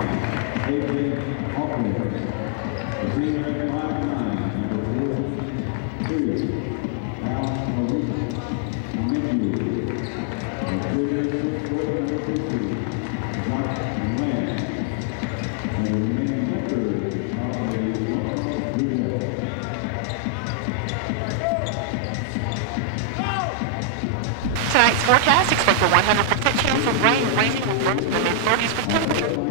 Tonight's forecast, expect a 100% chance of rain. Raining will burn in the mid-30s with temperature.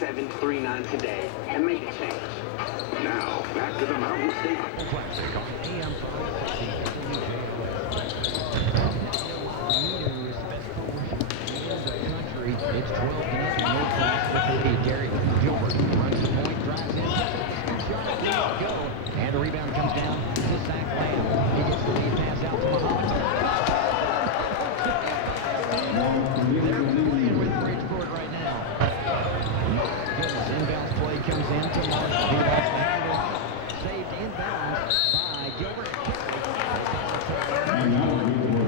739 today and make a change. Now, back to the Mountain State Classic on AM 560 WJLS. It's 12-0 Norcross with the lead. Derek Gilbert runs the point, drives in. Go. And the rebound comes down to Zach Lamb. He gets the lead pass out to Muhammad. They're playing with Bridgeport right now. Goodness, inbounds play comes in to Marshall. He lost the handle. Saved inbounds by Gilbert.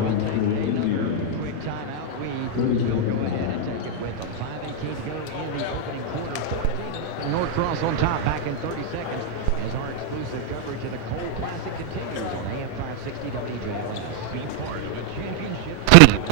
We'll take another quick timeout. We will go ahead and take it with a 5:18 to go in the opening quarter. 14-0. Norcross on top back in 30 seconds as our exclusive coverage of the Cole Classic continues on AM 560 WJLS. Be part of a championship team.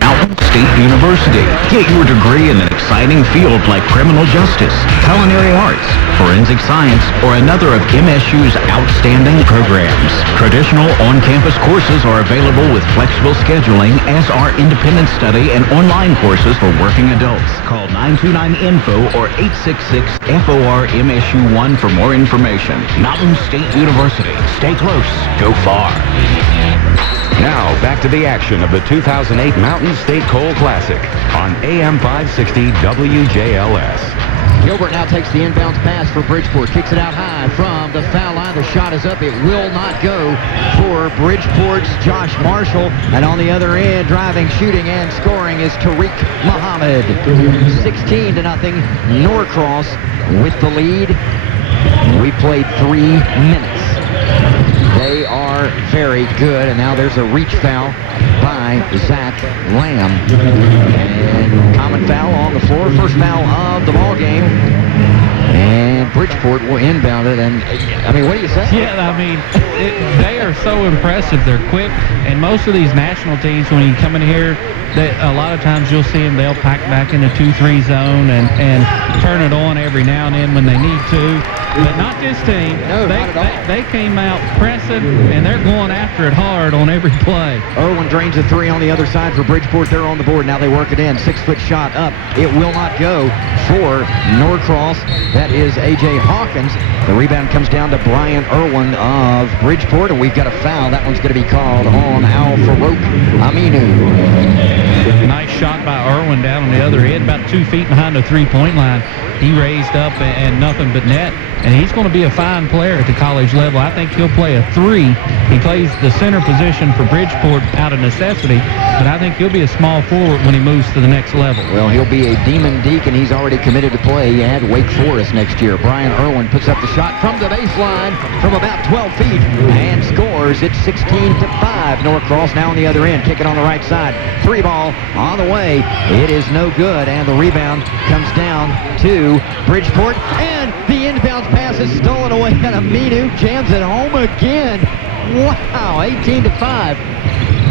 Mountain State University. Get your degree in an exciting field like criminal justice, culinary arts, forensic science, or another of MSU's outstanding programs. Traditional on-campus courses are available with flexible scheduling, as are independent study and online courses for working adults. Call 929-INFO or 866-FOR-MSU1 for more information. Mountain State University. Stay close. Go far. Now, back to the action of the 2008 Mountain State Coal Classic on AM 560 WJLS. Gilbert now takes the inbounds pass for Bridgeport. Kicks it out high from the foul line. The shot is up. It will not go for Bridgeport's Josh Marshall. And on the other end, driving, shooting, and scoring is Tariq Muhammad. 16-0. Norcross with the lead. We played 3 minutes. They are very good, and now there's a reach foul by Zach Lamb. And common foul on the floor, first foul of the ball game. And Bridgeport will inbound it, and I mean, what do you say? Yeah, I mean, they are so impressive. They're quick, and most of these national teams, when you come in here, a lot of times you'll see them, they'll pack back in the 2-3 zone and turn it on every now and then when they need to. But not this team. No, not at all. They came out pressing, and they're going after it hard on every play. Irwin drains a 3 on the other side for Bridgeport. They're on the board. Now they work it in. 6-foot shot up. It will not go for Norcross. That is A.J. Hawkins. The rebound comes down to Brian Irwin of Bridgeport, and we've got a foul. That one's going to be called on Al-Farouk Aminu. Nice shot by Irwin down on the other end, about 2 feet behind the three-point line. He raised up and nothing but net. And he's going to be a fine player at the college level. I think he'll play a 3. He plays the center position for Bridgeport out of necessity, but I think he'll be a small forward when he moves to the next level. Well, he'll be a Demon Deacon. He's already committed to play at Wake Forest next year. Brian Irwin puts up the shot from the baseline from about 12 feet and scores. It's 16-5. Norcross now on the other end. Kick it on the right side. 3 ball on the way. It is no good, and the rebound comes down to Bridgeport, and the inbounds pass is stolen away, and Aminu jams it home again. Wow, 18-5.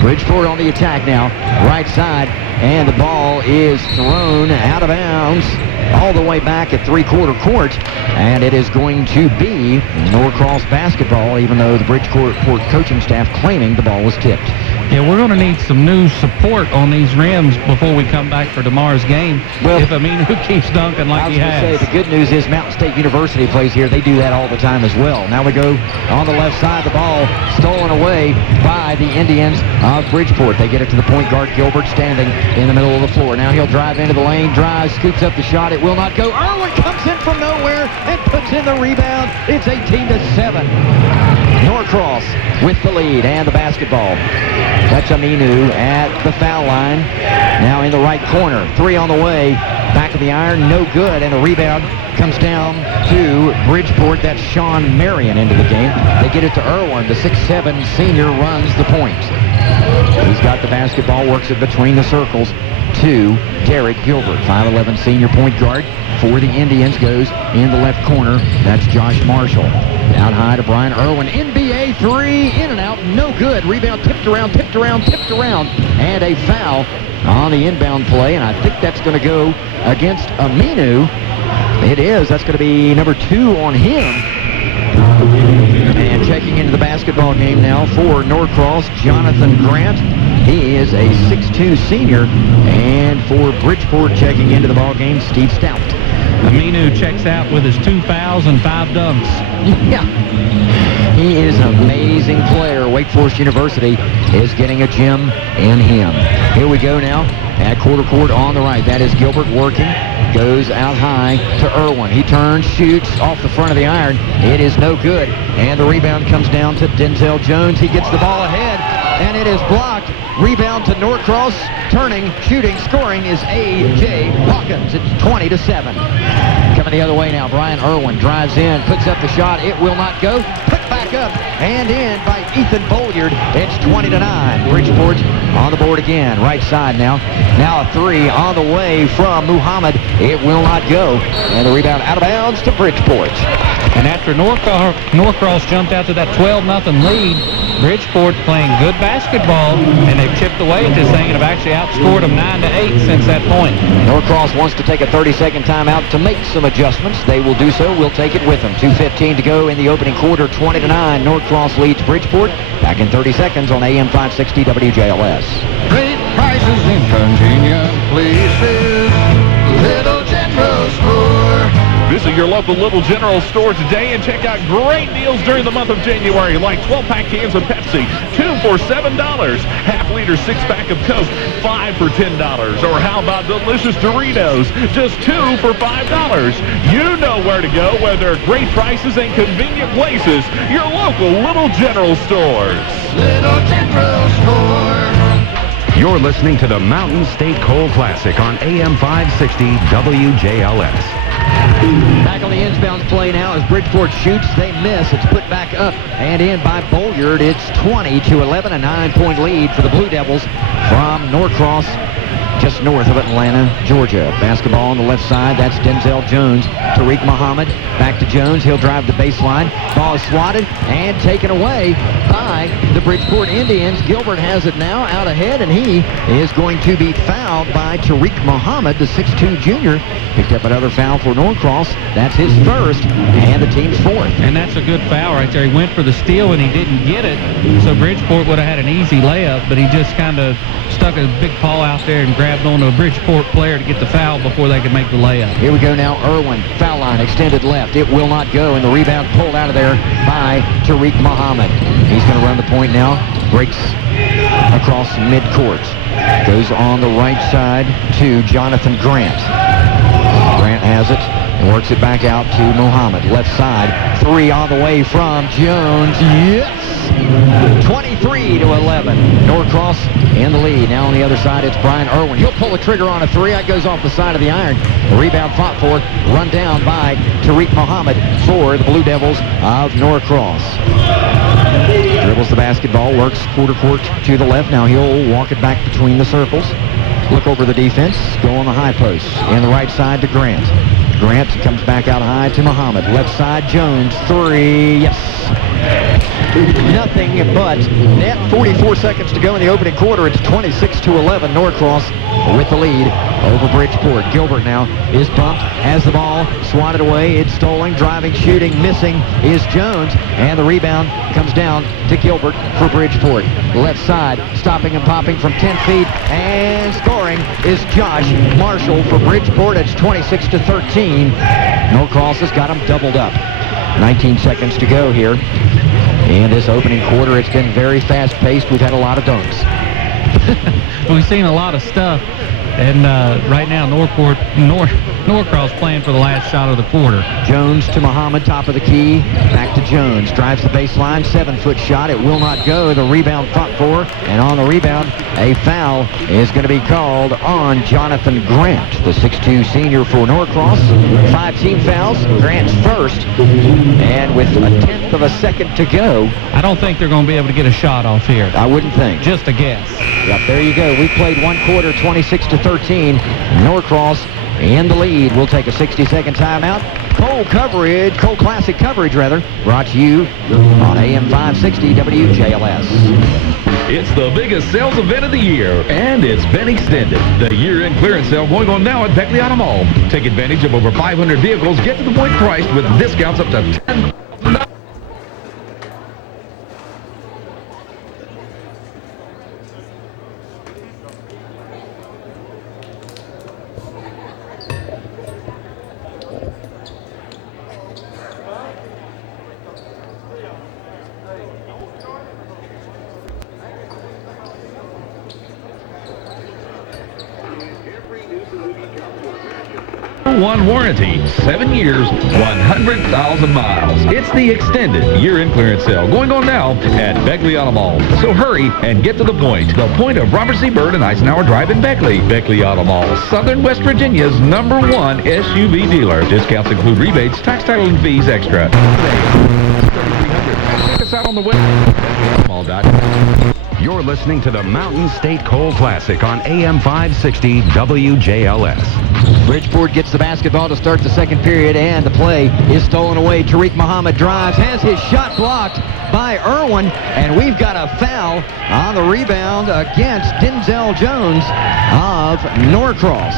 Bridgeport on the attack now, right side, and the ball is thrown out of bounds all the way back at three-quarter court, and it is going to be Norcross basketball, even though the Bridgeport coaching staff claiming the ball was tipped. Yeah, we're going to need some new support on these rims before we come back for tomorrow's game. Well, if Aminu keeps dunking like he has. I was going to say, the good news is Mountain State University plays here. They do that all the time as well. Now we go on the left side. The ball stolen away by the Indians of Bridgeport. They get it to the point guard, Gilbert, standing in the middle of the floor. Now he'll drive into the lane, drives, scoops up the shot. It will not go. Irwin comes in from nowhere and puts in the rebound. It's 18-7. Norcross with the lead and the basketball. That's Aminu at the foul line. Now in the right corner. 3 on the way. Back of the iron. No good. And the rebound comes down to Bridgeport. That's Sean Marion into the game. They get it to Irwin. The 6'7 senior runs the point. He's got the basketball. Works it between the circles to Derek Gilbert. 5'11 senior point guard for the Indians goes in the left corner. That's Josh Marshall. Out high to Brian Irwin. NBA 3, in and out, no good. Rebound tipped around, tipped around, tipped around. And a foul on the inbound play, and I think that's going to go against Aminu. It is. That's going to be number 2 on him. And checking into the basketball game now for Norcross, Jonathan Grant. He is a 6'2 senior. And for Bridgeport checking into the ball game, Steve Stout. Aminu checks out with his 2 fouls and 5 dunks. Yeah. He is an amazing player. Wake Forest University is getting a gem in him. Here we go now at quarter court on the right. That is Gilbert working. Goes out high to Irwin. He turns, shoots off the front of the iron. It is no good. And the rebound comes down to Denzel Jones. He gets the ball ahead, and it is blocked. Rebound to Norcross. Turning, shooting, scoring is A.J. Hawkins. It's 20-7. Coming the other way now, Brian Irwin drives in, puts up the shot. It will not go. Put back up and in by Ethan Bolliard. It's 20-9. Bridgeport on the board again. Right side now. Now a 3 on the way from Muhammad. It will not go. And the rebound out of bounds to Bridgeport. And after Norcross jumped out to that 12-0 lead, Bridgeport playing good basketball, and they've chipped away at this thing and have actually outscored them 9-8 since that point. Norcross wants to take a 30-second timeout to make some adjustments. They will do so. We'll take it with them. 2:15 to go in the opening quarter. 20-9. Norcross leads Bridgeport. Back in 30 seconds on AM 560 WJLS. Great prices in convenient places. Little General Store. Visit your local Little General store today and check out great deals during the month of January, like 12-pack cans of Pepsi, 2 for $7. Half-liter 6-pack of Coke, 5 for $10. Or how about delicious Doritos, just 2 for $5. You know where to go, where there are great prices and convenient places. Your local Little General stores. Little General Store. You're listening to the Mountain State Coal Classic on AM 560 WJLS. Back on the inbounds play now as Bridgeport shoots. They miss. It's put back up and in by Bolliard. It's 20-11, a 9-point lead for the Blue Devils from Norcross, just north of Atlanta, Georgia. Basketball on the left side. That's Denzel Jones. Tariq Muhammad back to Jones. He'll drive the baseline. Ball is swatted and taken away by the Bridgeport Indians. Gilbert has it now out ahead, and he is going to be fouled by Tariq Muhammad, the 6'2 junior. Picked up another foul for Norcross. That's his first and the team's fourth. And that's a good foul right there. He went for the steal and he didn't get it. So Bridgeport would have had an easy layup, but he just kind of stuck a big paw out there and grabbed onto a Bridgeport player to get the foul before they could make the layup. Here we go now. Irwin, foul line, extended left. It will not go, and the rebound pulled out of there by Tariq Muhammad. He's going to run the point now. Breaks across midcourt. Goes on the right side to Jonathan Grant. Grant has it and works it back out to Muhammad. Left side, 3 on the way from Jones. Yes! 23-11. Norcross in the lead. Now on the other side, it's Brian Irwin. He'll pull the trigger on a 3. That goes off the side of the iron. The rebound fought for, run down by Tariq Muhammad for the Blue Devils of Norcross. Dribbles the basketball, works quarter court to the left. Now he'll walk it back between the circles. Look over the defense, go on the high post. And the right side to Grant. Grant comes back out high to Muhammad. Left side, Jones, 3, yes. Nothing but net. 44 seconds to go in the opening quarter. It's 26-11. Norcross with the lead over Bridgeport. Gilbert now is bumped, has the ball, swatted away. It's stolen, driving, shooting, missing is Jones. And the rebound comes down to Gilbert for Bridgeport. Left side, stopping and popping from 10 feet. And scoring is Josh Marshall for Bridgeport. It's 26-13. Norcross has got them doubled up. 19 seconds to go here. In this opening quarter, it's been very fast-paced. We've had a lot of dunks. We've seen a lot of stuff. And right now, Norcross playing for the last shot of the quarter. Jones to Muhammad, top of the key. Back to Jones. Drives the baseline. 7-foot shot. It will not go. The rebound fought for. And on the rebound, a foul is going to be called on Jonathan Grant, the 6'2 senior for Norcross. 5 team fouls. Grant's first. And with a 10th of a second to go. I don't think they're going to be able to get a shot off here. I wouldn't think. Just a guess. Yep, there you go. We played one quarter, 26-13. Norcross in the lead. We'll take a 60-second timeout. Coal Classic coverage, brought to you on AM 560 WJLS. It's the biggest sales event of the year, and it's been extended. The year-end clearance sale going on now at Beckley Auto Mall. Take advantage of over 500 vehicles. Get to the point priced with discounts up to 10. one warranty, 7 years, 100,000 miles. It's the extended year-end clearance sale going on now at Beckley Auto Mall. So hurry and get to the point. The point of Robert C. Byrd and Eisenhower Drive in Beckley. Beckley Auto Mall, Southern West Virginia's #1 SUV dealer. Discounts include rebates, tax, title, and fees extra. Check us out on the web. BeckleyAutomall.com. You're listening to the Mountain State Coal Classic on AM 560 WJLS. Bridgeport gets the basketball to start the second period, and the play is stolen away. Tariq Muhammad drives, has his shot blocked by Irwin, and we've got a foul on the rebound against Denzel Jones of Norcross.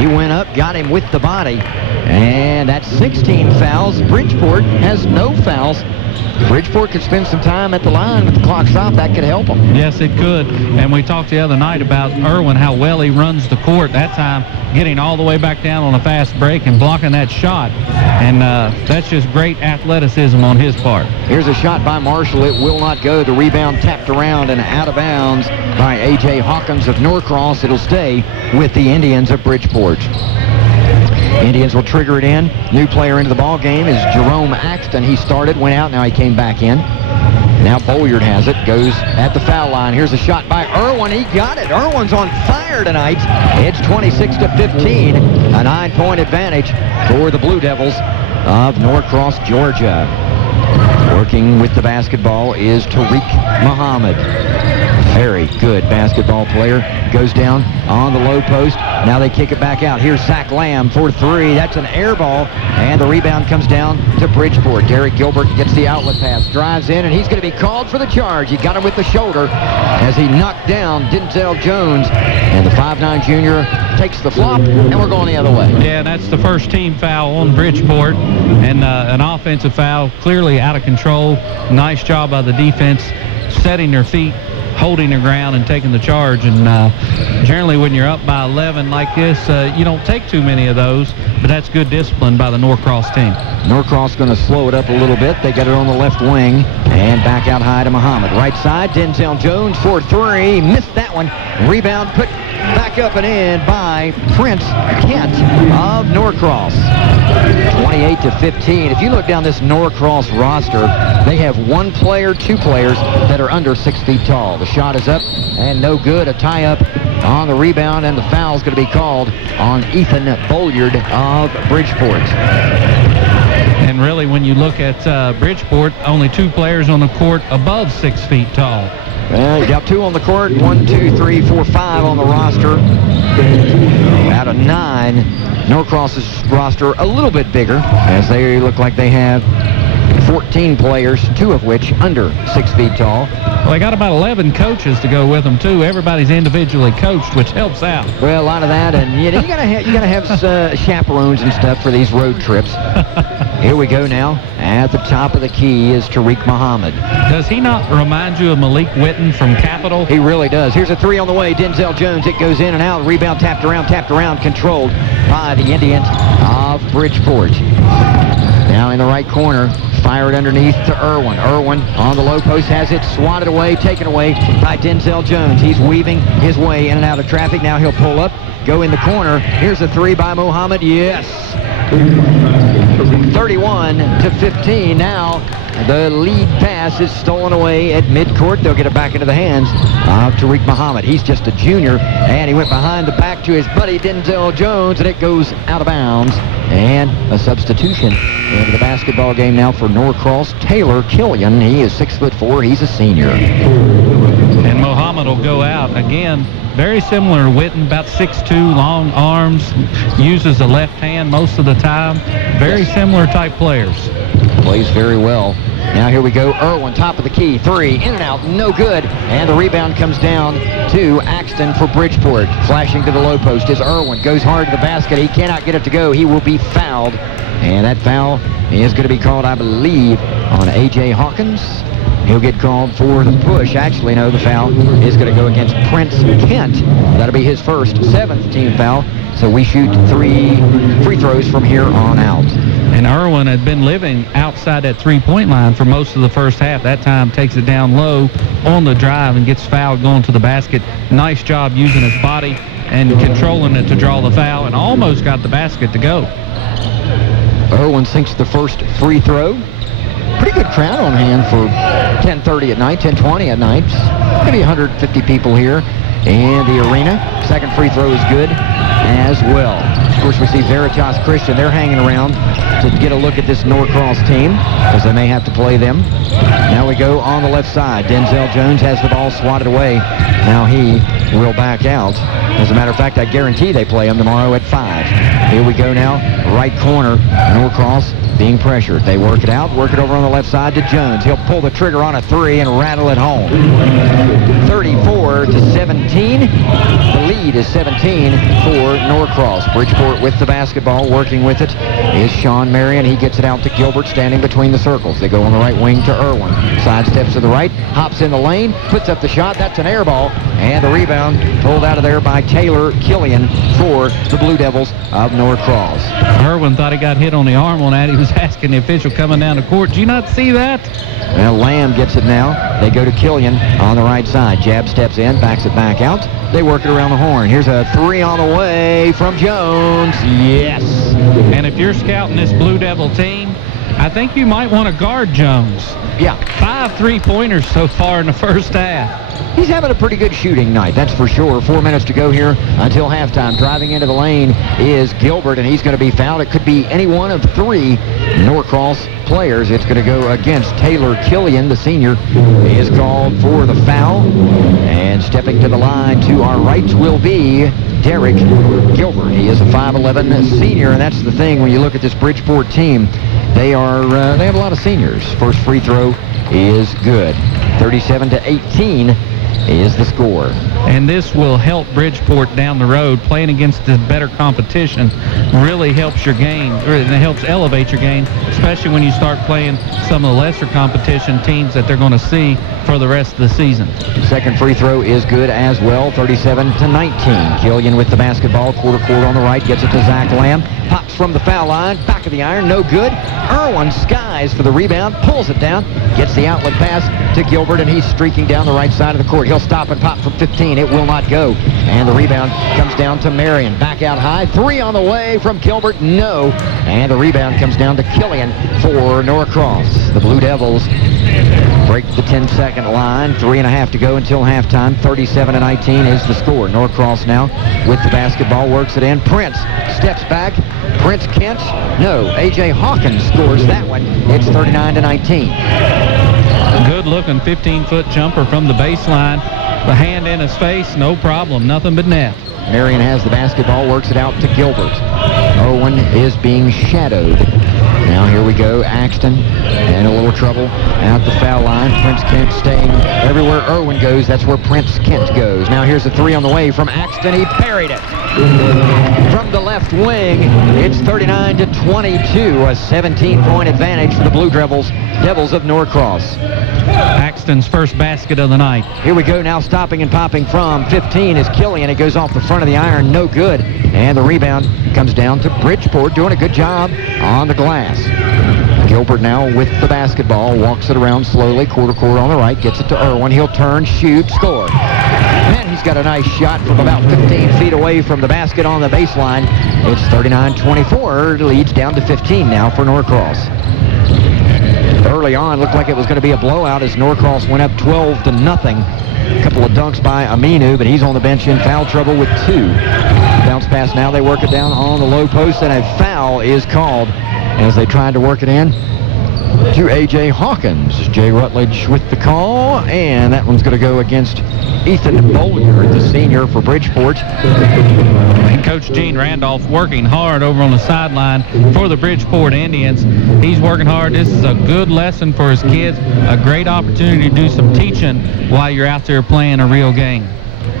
He went up, got him with the body, and that's 16 fouls. Bridgeport has no fouls. Bridgeport could spend some time at the line with the clock stopped. That could help them. Yes, it could. And we talked the other night about Irwin, how well he runs the court. That time, getting all the way back down on a fast break and blocking that shot. And that's just great athleticism on his part. Here's a shot by Marshall. It will not go. The rebound tapped around and out of bounds by A.J. Hawkins of Norcross. It'll stay with the Indians of Bridgeport. Indians will trigger it in. New player into the ball game is Jerome Axton. He started, went out, now he came back in. Now Bolyard has it, goes at the foul line. Here's a shot by Irwin. He got it. Irwin's on fire tonight. It's 26-15, a 9-point advantage for the Blue Devils of Norcross, Georgia. Working with the basketball is Tariq Muhammad. Very good basketball player. Goes down on the low post. Now they kick it back out. Here's Zach Lamb for three. That's an air ball, and the rebound comes down to Bridgeport. Derek Gilbert gets the outlet pass, drives in, and he's going to be called for the charge. He got him with the shoulder as he knocked down Denzel Jones, and the 5'9" junior takes the flop, and we're going the other way. Yeah, that's the first team foul on Bridgeport, and an offensive foul, clearly out of control. Nice job by the defense, setting their feet, holding their ground, and taking the charge. And generally when you're up by 11 like this, you don't take too many of those, but that's good discipline by the Norcross team. Norcross going to slow it up a little bit. They get it on the left wing, and back out high to Muhammad. Right side, Denzel Jones for three. Missed that one. Rebound put back up and in by Prince Kent of Norcross. 28-15. If you look down this Norcross roster, they have one player, two players that are under 6 feet tall. The shot is up and no good. A tie-up on the rebound, and the foul is going to be called on Ethan Bolyard of Bridgeport. And really, when you look at Bridgeport, only two players on the court above 6 feet tall. Well, you got two on the court. 1, 2, 3, 4, 5 on the roster. Out of 9. Norcross's roster a little bit bigger, as they look like they have 14 players, 2 of which under 6 feet tall. Well, they got about 11 coaches to go with them, too. Everybody's individually coached, which helps out. Well, a lot of that, and you gotta have chaperones and stuff for these road trips. Here we go now. At the top of the key is Tariq Muhammad. Does he not remind you of Malik Witten from Capital? He really does. Here's a three on the way. Denzel Jones. It goes in and out. Rebound tapped around, controlled by the Indians of Bridgeport. Now in the right corner. Fire it underneath to Irwin. Irwin on the low post has it swatted away, taken away by Denzel Jones. He's weaving his way in and out of traffic. Now he'll pull up, go in the corner. Here's a three by Muhammad. Yes. 31-15 now. The lead pass is stolen away at midcourt. They'll get it back into the hands of Tariq Muhammad. He's just a junior, and he went behind the back to his buddy Denzel Jones, and it goes out of bounds. And a substitution into the basketball game now for Norcross. Taylor Killian. He is 6'4". He's a senior. And Muhammad will go out again. Very similar to Witten, about 6'2", long arms, uses the left hand most of the time. Very similar type players. Plays very well. Now here we go. Irwin, top of the key. Three, in and out, no good. And the rebound comes down to Axton for Bridgeport. Flashing to the low post is Irwin. Goes hard to the basket. He cannot get it to go. He will be fouled. And that foul is going to be called, I believe, on A.J. Hawkins. He'll get called for the push. Actually, no, the foul is going to go against Prince Kent. That'll be his first, 7th team foul. So we shoot 3 free throws from here on out. And Irwin had been living outside that three-point line for most of the first half. That time takes it down low on the drive and gets fouled going to the basket. Nice job using his body and controlling it to draw the foul, and almost got the basket to go. Irwin sinks the first free throw. Pretty good crowd on hand for 10:30 at night, 10:20 at night. Maybe 150 people here in the arena. Second free throw is good as well. Of course, we see Veritas Christian. They're hanging around to get a look at this Norcross team because they may have to play them. Now we go on the left side. Denzel Jones has the ball swatted away. Now he will back out. As a matter of fact, I guarantee they play him tomorrow at 5. Here we go now. Right corner. Norcross being pressured. They work it out. Work it over on the left side to Jones. He'll pull the trigger on a 3 and rattle it home. 34-17. The lead is 17 for Norcross. Bridgeport with the basketball. Working with it is Sean Marion. He gets it out to Gilbert standing between the circles. They go on the right wing to Irwin. Side steps to the right. Hops in the lane. Puts up the shot. That's an air ball. And the rebound pulled out of there by Taylor Killian for the Blue Devils of Norcross. Irwin thought he got hit on the arm on that. He was asking the official coming down the court, "Do you not see that?" Well, Lamb gets it now. They go to Killian on the right side. Jab steps in, backs it back out. They work it around the horn. Here's a 3 on the way from Jones. Yes. And if you're scouting this Blue Devil team, I think you might want to guard Jones. Yeah. 5 3-pointers so far in the first half. He's having a pretty good shooting night, that's for sure. 4 minutes to go here until halftime. Driving into the lane is Gilbert, and he's going to be fouled. It could be any one of 3 Norcross players. It's going to go against Taylor Killian, the senior. He is called for the foul. And stepping to the line to our right will be Derek Gilbert. He is a 5'11 senior, and that's the thing when you look at this Bridgeport team. They have a lot of seniors. First free throw is good. 37-18 is the score. And this will help Bridgeport down the road. Playing against the better competition really helps your game, or it helps elevate your game, especially when you start playing some of the lesser competition teams that they're going to see for the rest of the season. Second free throw is good as well, 37-19. Killian with the basketball, quarter court on the right, gets it to Zach Lamb. Pops from the foul line, back of the iron, no good. Irwin skies for the rebound, pulls it down, gets the outlet pass to Gilbert, and he's streaking down the right side of the court. He'll stop and pop from 15. It will not go. And the rebound comes down to Marion. Back out high. 3 on the way from Gilbert. No. And the rebound comes down to Killian for Norcross. The Blue Devils break the 10-second line. 3.5 to go until halftime. 37-19 is the score. Norcross now with the basketball. Works it in. Prince steps back. Prince Kent. No. A.J. Hawkins scores that one. It's 39-19. Good-looking 15-foot jumper from the baseline. The hand in his face, no problem. Nothing but net. Marion has the basketball, works it out to Gilbert. Irwin is being shadowed. Now here we go. Axton in a little trouble out the foul line. Prince Kent staying everywhere Irwin goes. That's where Prince Kent goes. Now here's a 3 on the way from Axton. He buried it. From the left wing, it's 39-22. A 17-point advantage for the Blue Devils of Norcross. Axton's first basket of the night. Here we go now, stopping and popping from 15 is Killian. It goes off the front of the iron, no good. And the rebound comes down to Bridgeport, doing a good job on the glass. Gilbert now with the basketball, walks it around slowly, quarter court on the right, gets it to Irwin. He'll turn, shoot, score. And he's got a nice shot from about 15 feet away from the basket on the baseline. It's 39-24, leads down to 15 now for Norcross. Early on, looked like it was going to be a blowout as Norcross went up 12-0. A couple of dunks by Aminu, but he's on the bench in foul trouble with 2. Bounce pass now, they work it down on the low post, and a foul is called as they tried to work it in to A.J. Hawkins. Jay Rutledge with the call, and that one's going to go against Ethan Bollier, the senior for Bridgeport. And Coach Gene Randolph working hard over on the sideline for the Bridgeport Indians. He's working hard. This is a good lesson for his kids, a great opportunity to do some teaching while you're out there playing a real game.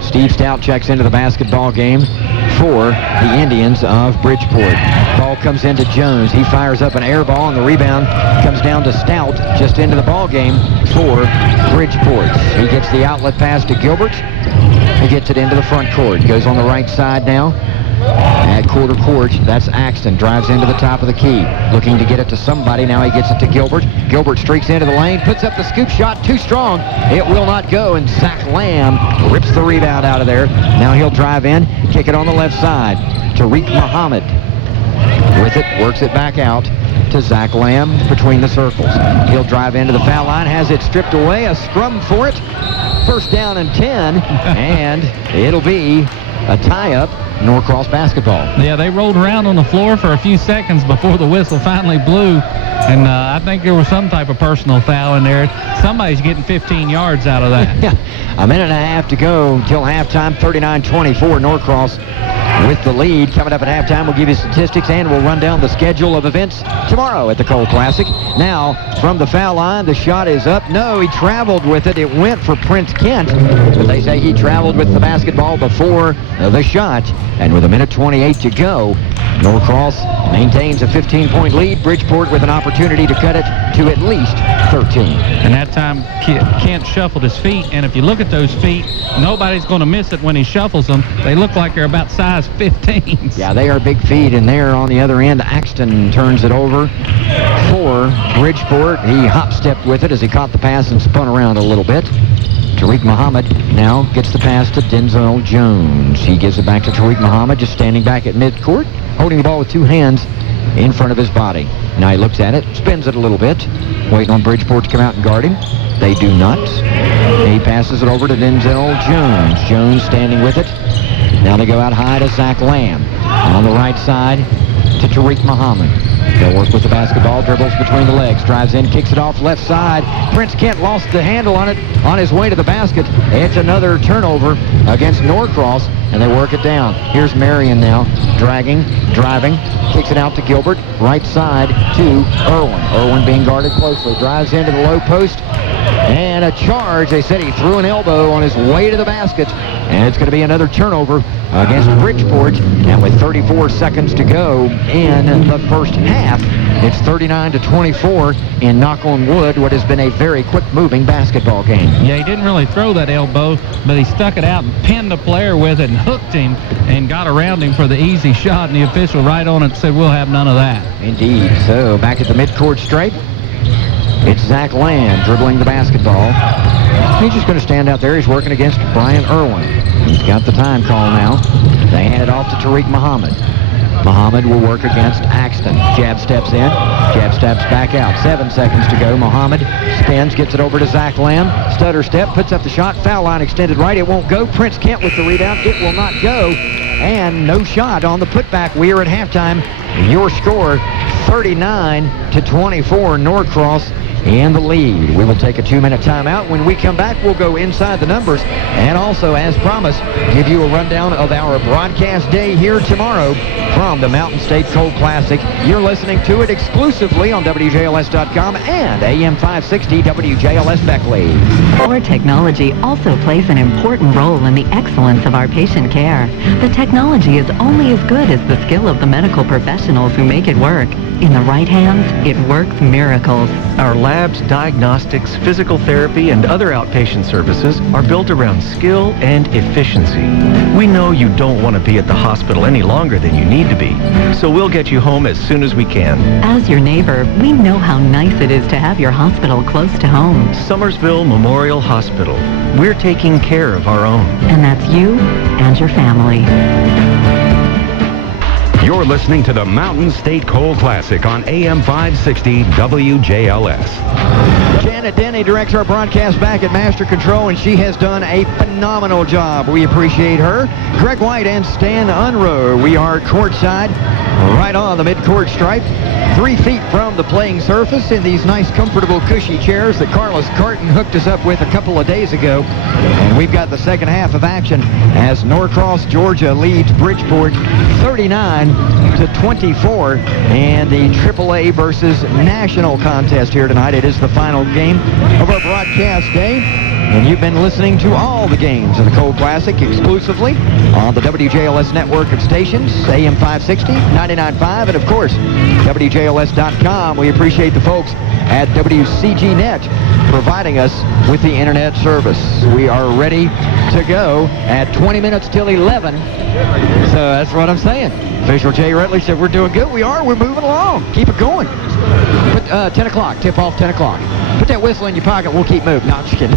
Steve Stout checks into the basketball game for the Indians of Bridgeport. Ball comes into Jones. He fires up an air ball, and the rebound comes down to Stout just into the ball game for Bridgeport. He gets the outlet pass to Gilbert. He gets it into the front court. Goes on the right side now at quarter court. That's Axton. Drives into the top of the key. Looking to get it to somebody. Now he gets it to Gilbert. Gilbert streaks into the lane. Puts up the scoop shot. Too strong. It will not go. And Zach Lamb rips the rebound out of there. Now he'll drive in. Kick it on the left side. Tariq Muhammad with it. Works it back out to Zach Lamb between the circles. He'll drive into the foul line. Has it stripped away. A scrum for it. First down and 10. And it'll be a tie-up. Norcross basketball. Yeah, they rolled around on the floor for a few seconds before the whistle finally blew, and I think there was some type of personal foul in there. Somebody's getting 15 yards out of that. Yeah, a minute and a half to go until halftime. 39-24, Norcross with the lead. Coming up at halftime, we'll give you statistics and we'll run down the schedule of events tomorrow at the Cole Classic. Now, from the foul line, the shot is up. No, he traveled with it. It went for Prince Kent, but they say he traveled with the basketball before the shot. And with a minute 28 to go, Norcross maintains a 15-point lead. Bridgeport with an opportunity to cut it to at least 13. And that time, Kent shuffled his feet, and if you look at those feet, nobody's going to miss it when he shuffles them. They look like they're about size 15. Yeah, they are big feet, and there on the other end, Axton turns it over for Bridgeport. He hop-stepped with it as he caught the pass and spun around a little bit. Tariq Muhammad now gets the pass to Denzel Jones. He gives it back to Tariq Muhammad, just standing back at midcourt, holding the ball with two hands in front of his body. Now he looks at it, spins it a little bit, waiting on Bridgeport to come out and guard him. They do not. He passes it over to Denzel Jones. Jones standing with it. Now they go out high to Zach Lamb. On the right side to Tariq Muhammad. They'll work with the basketball, dribbles between the legs, drives in, kicks it off left side. Prince Kent lost the handle on it on his way to the basket. It's another turnover against Norcross, and they work it down. Here's Marion now, driving, kicks it out to Gilbert, right side to Irwin. Irwin being guarded closely, drives into the low post, and a charge. They said he threw an elbow on his way to the basket, and it's going to be another turnover against Bridgeport. And with 34 seconds to go in the first half, it's 39-24 in knock on wood, what has been a very quick-moving basketball game. Yeah, he didn't really throw that elbow, but he stuck it out and pinned the player with it and hooked him and got around him for the easy shot, and the official right on it said, we'll have none of that. Indeed. So back at the midcourt stripe, it's Zach Lamb dribbling the basketball. He's just going to stand out there. He's working against Brian Irwin. He's got the time call now. They hand it off to Tariq Muhammad. Muhammad will work against Axton. Jab steps in. Jab steps back out. 7 seconds to go. Muhammad spins, gets it over to Zach Lamb. Stutter step, puts up the shot. Foul line extended right. It won't go. Prince Kent with the rebound. It will not go. And no shot on the putback. We are at halftime. Your score, 39-24. Norcross in the lead. We will take a 2-minute timeout. When we come back, we'll go inside the numbers and also, as promised, give you a rundown of our broadcast day here tomorrow from the Mountain State Coal Classic. You're listening to it exclusively on WJLS.com and AM 560 WJLS Beckley. Our technology also plays an important role in the excellence of our patient care. The technology is only as good as the skill of the medical professionals who make it work. In the right hands, it works miracles. Our labs, diagnostics, physical therapy, and other outpatient services are built around skill and efficiency. We know you don't want to be at the hospital any longer than you need to be, so we'll get you home as soon as we can. As your neighbor, we know how nice it is to have your hospital close to home. Summersville Memorial Hospital. We're taking care of our own. And that's you and your family. You're listening to the Mountain State Coal Classic on AM 560 WJLS. Janet Denny directs our broadcast back at Master Control, and she has done a phenomenal job. We appreciate her. Greg White and Stan Unruh. We are courtside, right on the midcourt stripe, 3 feet from the playing surface in these nice, comfortable, cushy chairs that Carlos Carton hooked us up with a couple of days ago. And we've got the second half of action as Norcross, Georgia leads Bridgeport 39-24, and the AAA versus National contest here tonight. It is the final game of our broadcast day, and you've been listening to all the games of the Coal Classic exclusively on the WJLS network of stations, AM 560, 99.5, and of course, WJLS WJLS.com. We appreciate the folks at WCGNet providing us with the internet service. We are ready to go at 20 minutes till 11. So that's what I'm saying. Official Jay Rutledge said we're doing good. We are. We're moving along. Keep it going. But 10 o'clock. Tip off 10 o'clock. Put that whistle in your pocket. We'll keep moving. No, I'm just kidding.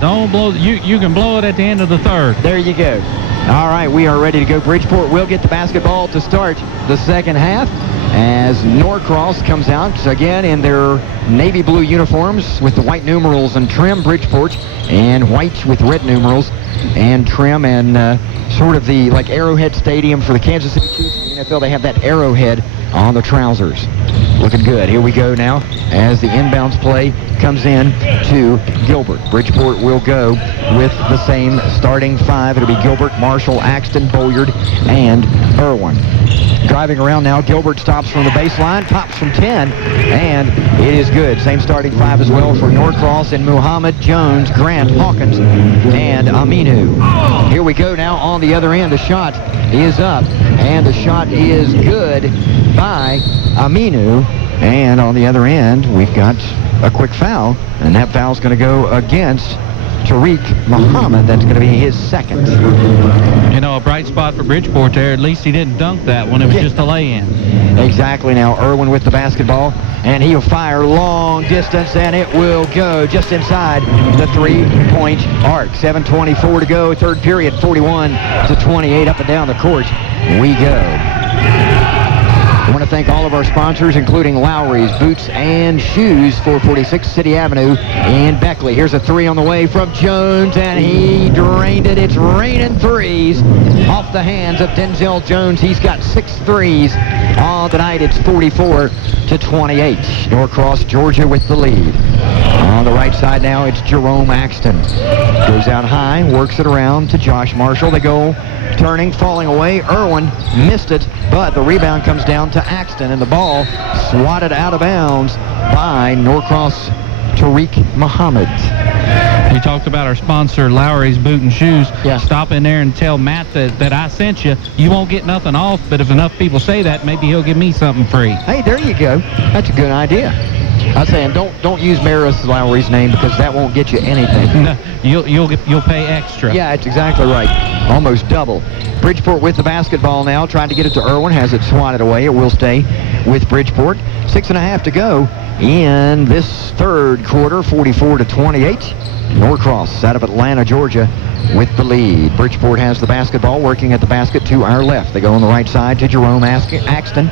Don't blow. You can blow it at the end of the third. There you go. All right, we are ready to go. Bridgeport will get the basketball to start the second half as Norcross comes out again in their navy blue uniforms with the white numerals and trim. Bridgeport and white with red numerals and trim, and sort of the like Arrowhead Stadium for the Kansas City Chiefs in the NFL. They have that arrowhead on the trousers. Looking good. Here we go now as the inbounds play comes in to Gilbert. Bridgeport will go with the same starting five. It'll be Gilbert, Marshall, Axton, Boyard, and Irwin. Driving around now, Gilbert stops from the baseline, pops from 10, and it is good. Same starting five as well for Norcross and Muhammad, Jones, Grant, Hawkins, and Aminu. Here we go now on the other end. The shot is up, and the shot is good by Aminu. And on the other end, we've got a quick foul, and that foul's going to go against Tariq Muhammad. That's going to be his second. You know, a bright spot for Bridgeport there. At least he didn't dunk that one. It was just a lay-in. Exactly. Now Irwin with the basketball, and he'll fire long distance, and it will go just inside the three-point arc. 7:24 to go, third period, 41-28 up and down the court we go. I want to thank all of our sponsors, including Lowry's Boots and Shoes, 446 City Avenue in Beckley. Here's a three on the way from Jones, and he drained it. It's raining threes off the hands of Denzel Jones. He's got 6 threes on the night. It's 44-28. Norcross, Georgia with the lead. On the right side now, it's Jerome Axton. Goes out high, works it around to Josh Marshall. They go turning, falling away. Irwin missed it, but the rebound comes down to Axton, and the ball swatted out of bounds by Norcross Tariq Muhammad. We talked about our sponsor, Lowry's Boot and Shoes. Yeah. Stop in there and tell Matt that I sent you. You won't get nothing off, but if enough people say that, maybe he'll give me something free. Hey, there you go. That's a good idea. I was saying, don't use Maris Lowry's name because that won't get you anything. No, you'll pay extra. Yeah, that's exactly right. Almost double. Bridgeport with the basketball now, trying to get it to Irwin, has it swatted away. It will stay with Bridgeport. 6.5 to go in this third quarter, 44-28. Norcross out of Atlanta, Georgia, with the lead. Bridgeport has the basketball, working at the basket to our left. They go on the right side to Jerome Axton.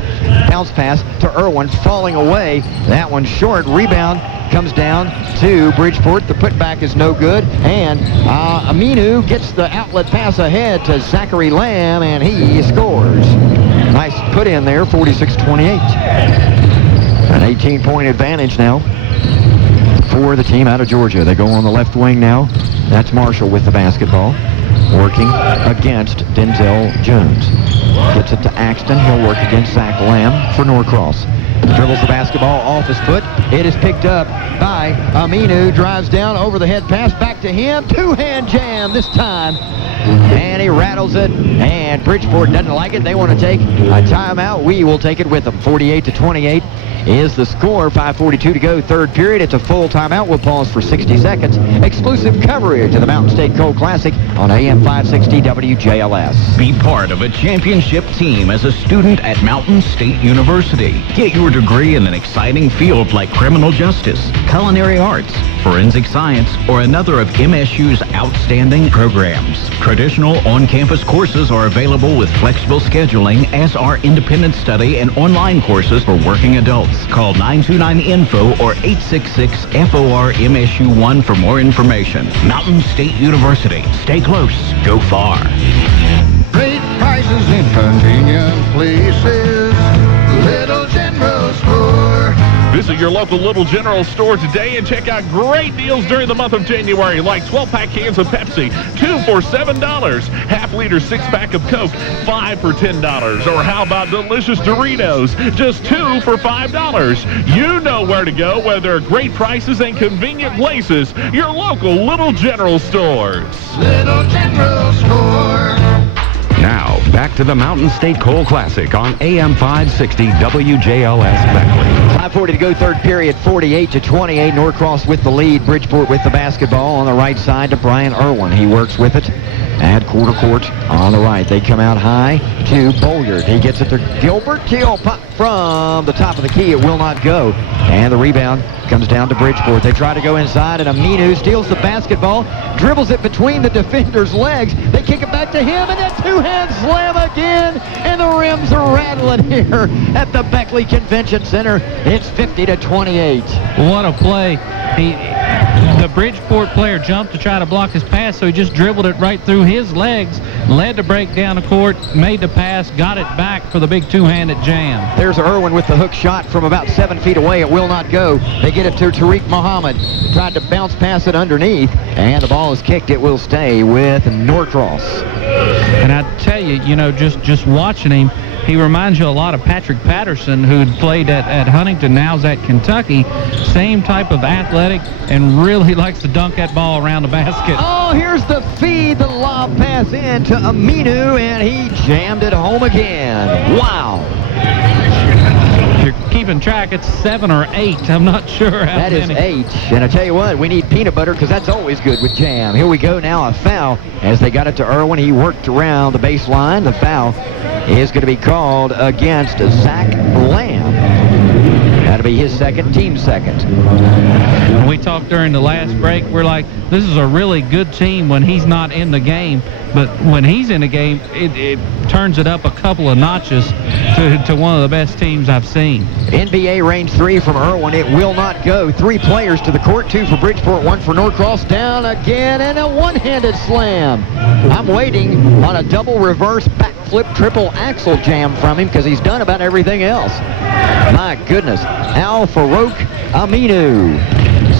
Bounce pass to Irwin, falling away. That one short. Rebound comes down to Bridgeport. The putback is no good. And Aminu gets the outlet pass ahead to Zachary Lamb, and he scores. Nice put in there, 46-28. An 18-point advantage now for the team out of Georgia. They go on the left wing now. That's Marshall with the basketball, working against Denzel Jones. Gets it to Axton. He'll work against Zach Lamb for Norcross. Dribbles the basketball off his foot. It is picked up by Aminu. Drives down, over the head pass, back to him. Two-hand jam this time. And he rattles it, and Bridgeport doesn't like it. They want to take a timeout. We will take it with them. 48-28 is the score. 5:42 to go, third period. It's a full timeout. We'll pause for 60 seconds. Exclusive coverage of the Mountain State Coal Classic on AM 560 WJLS. Be part of a championship team as a student at Mountain State University. Get your degree in an exciting field like criminal justice, culinary arts, forensic science, or another of MSU's outstanding programs. Traditional on-campus courses are available with flexible scheduling, as are independent study and online courses for working adults. Call 929-INFO or 866-FOR-MSU1 for more information. Mountain State University. Stay close. Go far. Great prices in convenient places. Little General Store. Visit your local Little General store today and check out great deals during the month of January, like 12-pack cans of Pepsi, 2 for $7. Half-liter 6-pack of Coke, 5 for $10. Or how about delicious Doritos, just 2 for $5. You know where to go, where there are great prices and convenient places. Your local Little General stores. Little General Store. Now, back to the Mountain State Coal Classic on AM 560 WJLS Beckley. 5:40 to go, third period, 48-28. Norcross with the lead. Bridgeport with the basketball on the right side to Brian Irwin. He works with it at quarter court on the right. They come out high to Bolyard. He gets it to Gilbert. He'll pop from the top of the key. It will not go. And the rebound comes down to Bridgeport. They try to go inside, and Aminu steals the basketball, dribbles it between the defender's legs. They kick it back to him, and a two-hand slam again, and the rims are rattling here at the Beckley Convention Center. It's 50-28. What a play. The Bridgeport player jumped to try to block his pass, so he just dribbled it right through his legs, led the break down the court, made the pass, got it back for the big two-handed jam. There's Irwin with the hook shot from about 7 feet away. It will not go. They get it to Tariq Muhammad. Tried to bounce pass it underneath, and the ball is kicked. It will stay with Norcross. And I tell you, just watching him, he reminds you a lot of Patrick Patterson, who had played at Huntington, now's at Kentucky. Same type of athletic, and really likes to dunk that ball around the basket. Oh, here's the feed, the lob pass in to Aminu, and he jammed it home again. Wow. If you're keeping track, it's 7 or 8. I'm not sure how many. That is 8. And I tell you what, we need peanut butter because that's always good with jam. Here we go now, a foul as they got it to Irwin. He worked around the baseline. The foul is going to be called against Zach Lamb. That'll be his second, team second. When we talked during the last break, we're like, this is a really good team when he's not in the game. But when he's in the game, it turns it up a couple of notches to one of the best teams I've seen. NBA range 3 from Irwin. It will not go. 3 players to the court, 2 for Bridgeport, 1 for Norcross. Down again, and a one-handed slam. I'm waiting on a double reverse backflip triple axle jam from him because he's done about everything else. My goodness. Al Farouk Aminu,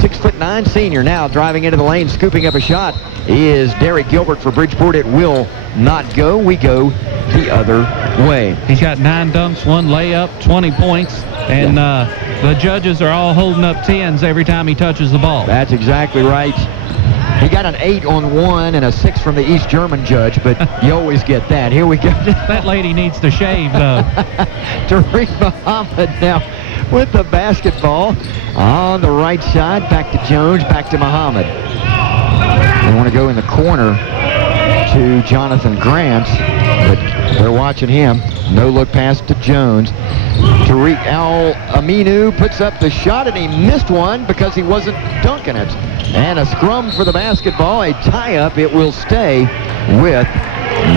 6'9" senior, now driving into the lane, scooping up a shot, is Derek Gilbert for Bridgeport. It will not go. We go the other way. He's got 9 dunks, 1 layup, 20 points, and the judges are all holding up 10s every time he touches the ball. That's exactly right. He got an 8 on 1 and a 6 from the East German judge, but you always get that. Here we go. That lady needs to shave, though. Tariq Muhammad now with the basketball on the right side. Back to Jones, back to Muhammad. They want to go in the corner to Jonathan Grant, but they're watching him. No look pass to Jones. Tariq Aminu puts up the shot, and he missed one because he wasn't dunking it. And a scrum for the basketball, a tie-up. It will stay with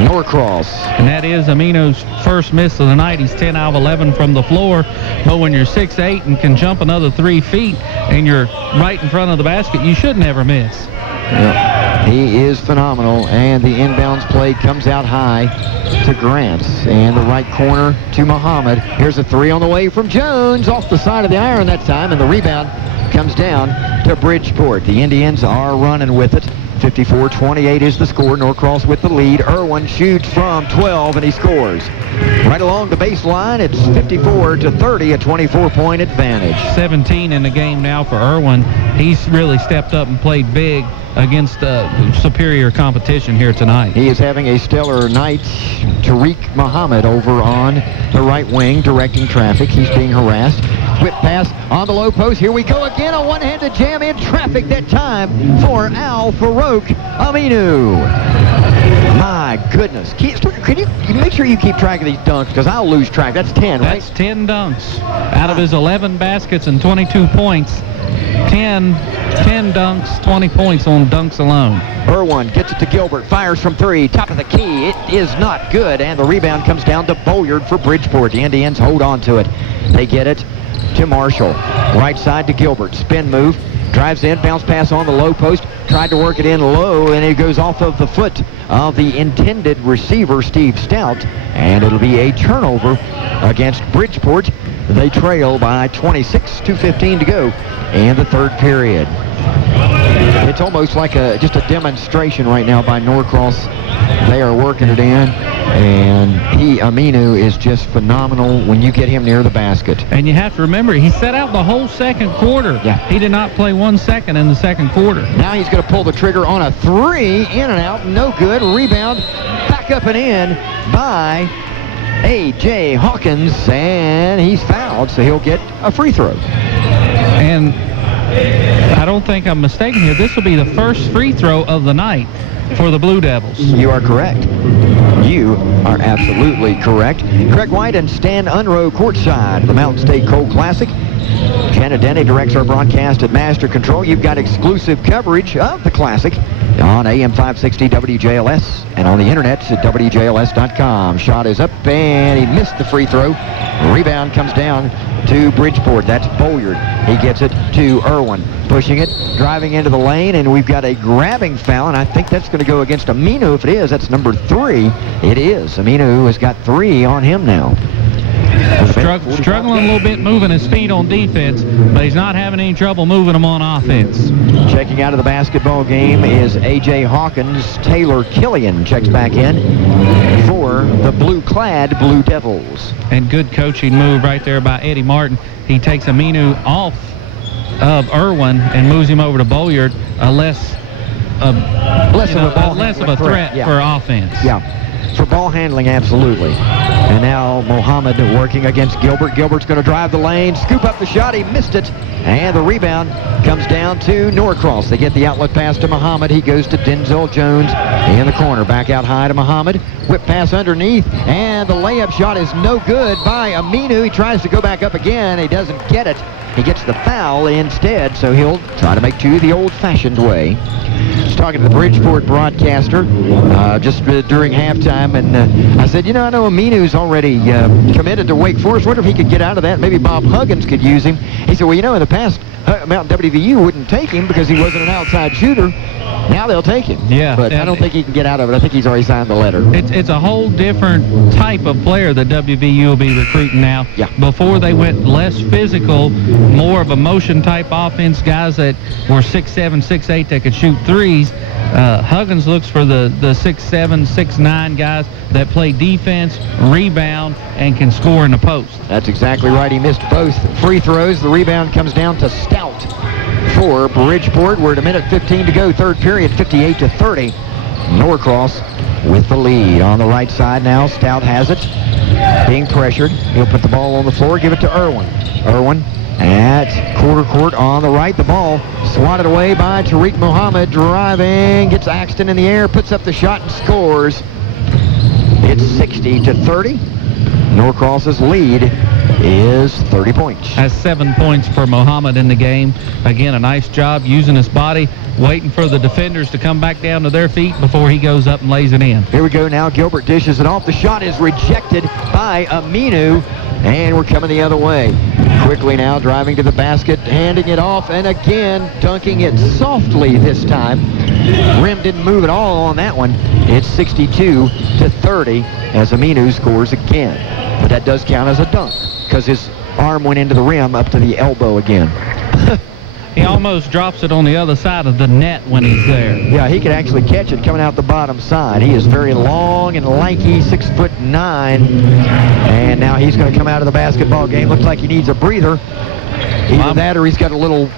Norcross. And that is Aminu's first miss of the night. He's 10 out of 11 from the floor. But when you're 6'8" and can jump another 3 feet and you're right in front of the basket, you should never miss. Yeah, he is phenomenal. And the inbounds play comes out high to Grant. And the right corner to Muhammad. Here's a 3 on the way from Jones off the side of the iron that time. And the rebound comes down to Bridgeport. The Indians are running with it. 54-28 is the score. Norcross with the lead. Irwin shoots from 12 and he scores. Right along the baseline, it's 54-30, a 24-point advantage. 17 in the game now for Irwin. He's really stepped up and played big against superior competition here tonight. He is having a stellar night. Tariq Muhammad over on the right wing directing traffic. He's being harassed. Whip pass on the low post. Here we go again. A one-handed jam in traffic that time for Al Farouk Aminu. My goodness. Can you make sure you keep track of these dunks because I'll lose track. That's 10, right? That's 10 dunks. Out of his 11 baskets and 22 points, 10 dunks, 20 points on dunks alone. Irwin gets it to Gilbert, fires from 3, top of the key. It is not good, and the rebound comes down to Bolyard for Bridgeport. The Indians hold on to it. They get it to Marshall. Right side to Gilbert. Spin move. Drives in. Bounce pass on the low post. Tried to work it in low, and it goes off of the foot of the intended receiver, Steve Stout. And it'll be a turnover against Bridgeport. They trail by 26, 2:15 to go in the third period. It's almost like just a demonstration right now by Norcross. They are working it in, and Aminu is just phenomenal when you get him near the basket. And you have to remember, he set out the whole second quarter. Yeah. He did not play 1 second in the second quarter. Now he's going to pull the trigger on a 3, in and out, no good. Rebound back back up and in by A.J. Hawkins, and he's fouled, so he'll get a free throw. And I don't think I'm mistaken here. This will be the first free throw of the night for the Blue Devils. You are correct. You are absolutely correct. Craig White and Stan Unroe courtside of the Mountain State Coal Classic. Jenna Denny directs our broadcast at Master Control. You've got exclusive coverage of the Classic on AM 560 WJLS and on the internet at WJLS.com. Shot is up, and he missed the free throw. Rebound comes down to Bridgeport. That's Bolyard. He gets it to Irwin. Pushing it, driving into the lane, and we've got a grabbing foul, and I think that's going to go against Aminu. If it is, that's number 3. It is. Aminu has got 3 on him now. Struggling a little bit moving his feet on defense, but he's not having any trouble moving them on offense. Checking out of the basketball game is A.J. Hawkins. Taylor Killian checks back in for the blue-clad Blue Devils. And good coaching move right there by Eddie Martin. He takes Aminu off of Irwin and moves him over to Bolyard, less of a threat for offense. Yeah. For ball handling, absolutely. And now Mohammed working against Gilbert. Gilbert's going to drive the lane, scoop up the shot. He missed it. And the rebound comes down to Norcross. They get the outlet pass to Mohammed. He goes to Denzel Jones in the corner. Back out high to Mohammed. Whip pass underneath. And the layup shot is no good by Aminu. He tries to go back up again. He doesn't get it. He gets the foul instead, so he'll try to make 2 the old-fashioned way. I was talking to the Bridgeport broadcaster just during halftime, and I said, I know Aminu's already committed to Wake Forest. Wonder if he could get out of that. Maybe Bob Huggins could use him. He said, well, in the past, Mountain WVU wouldn't take him because he wasn't an outside shooter. Now they'll take him. Yeah. But I don't think he can get out of it. I think he's already signed the letter. It's a whole different type of player that WVU will be recruiting now. Yeah. Before they went less physical, more of a motion type offense, guys that were 6'7", 6'8", that could shoot threes. Huggins looks for the 6'7", 6'9" guys that play defense, rebound, and can score in the post. That's exactly right. He missed both free throws. The rebound comes down to Stout for Bridgeport. We're at 1:15 to go, third period, 58-30. Norcross with the lead. On the right side now, Stout has it, being pressured. He'll put the ball on the floor, give it to Irwin. Irwin at quarter court on the right. The ball swatted away by Tariq Mohammed, driving, gets Axton in the air, puts up the shot and scores. It's 60-30. Norcross's lead is 30 points. Has 7 points for Mohammed in the game. Again, a nice job using his body, waiting for the defenders to come back down to their feet before he goes up and lays it in. Here we go now. Gilbert dishes it off. The shot is rejected by Aminu, and we're coming the other way. Quickly now, driving to the basket, handing it off, and again, dunking it softly this time. Rim didn't move at all on that one. It's 62-30 as Aminu scores again. But that does count as a dunk because his arm went into the rim up to the elbow again. He almost drops it on the other side of the net when he's there. Yeah, he could actually catch it coming out the bottom side. He is very long and lanky, 6'9", and now he's going to come out of the basketball game. Looks like he needs a breather. Either that or he's got a little,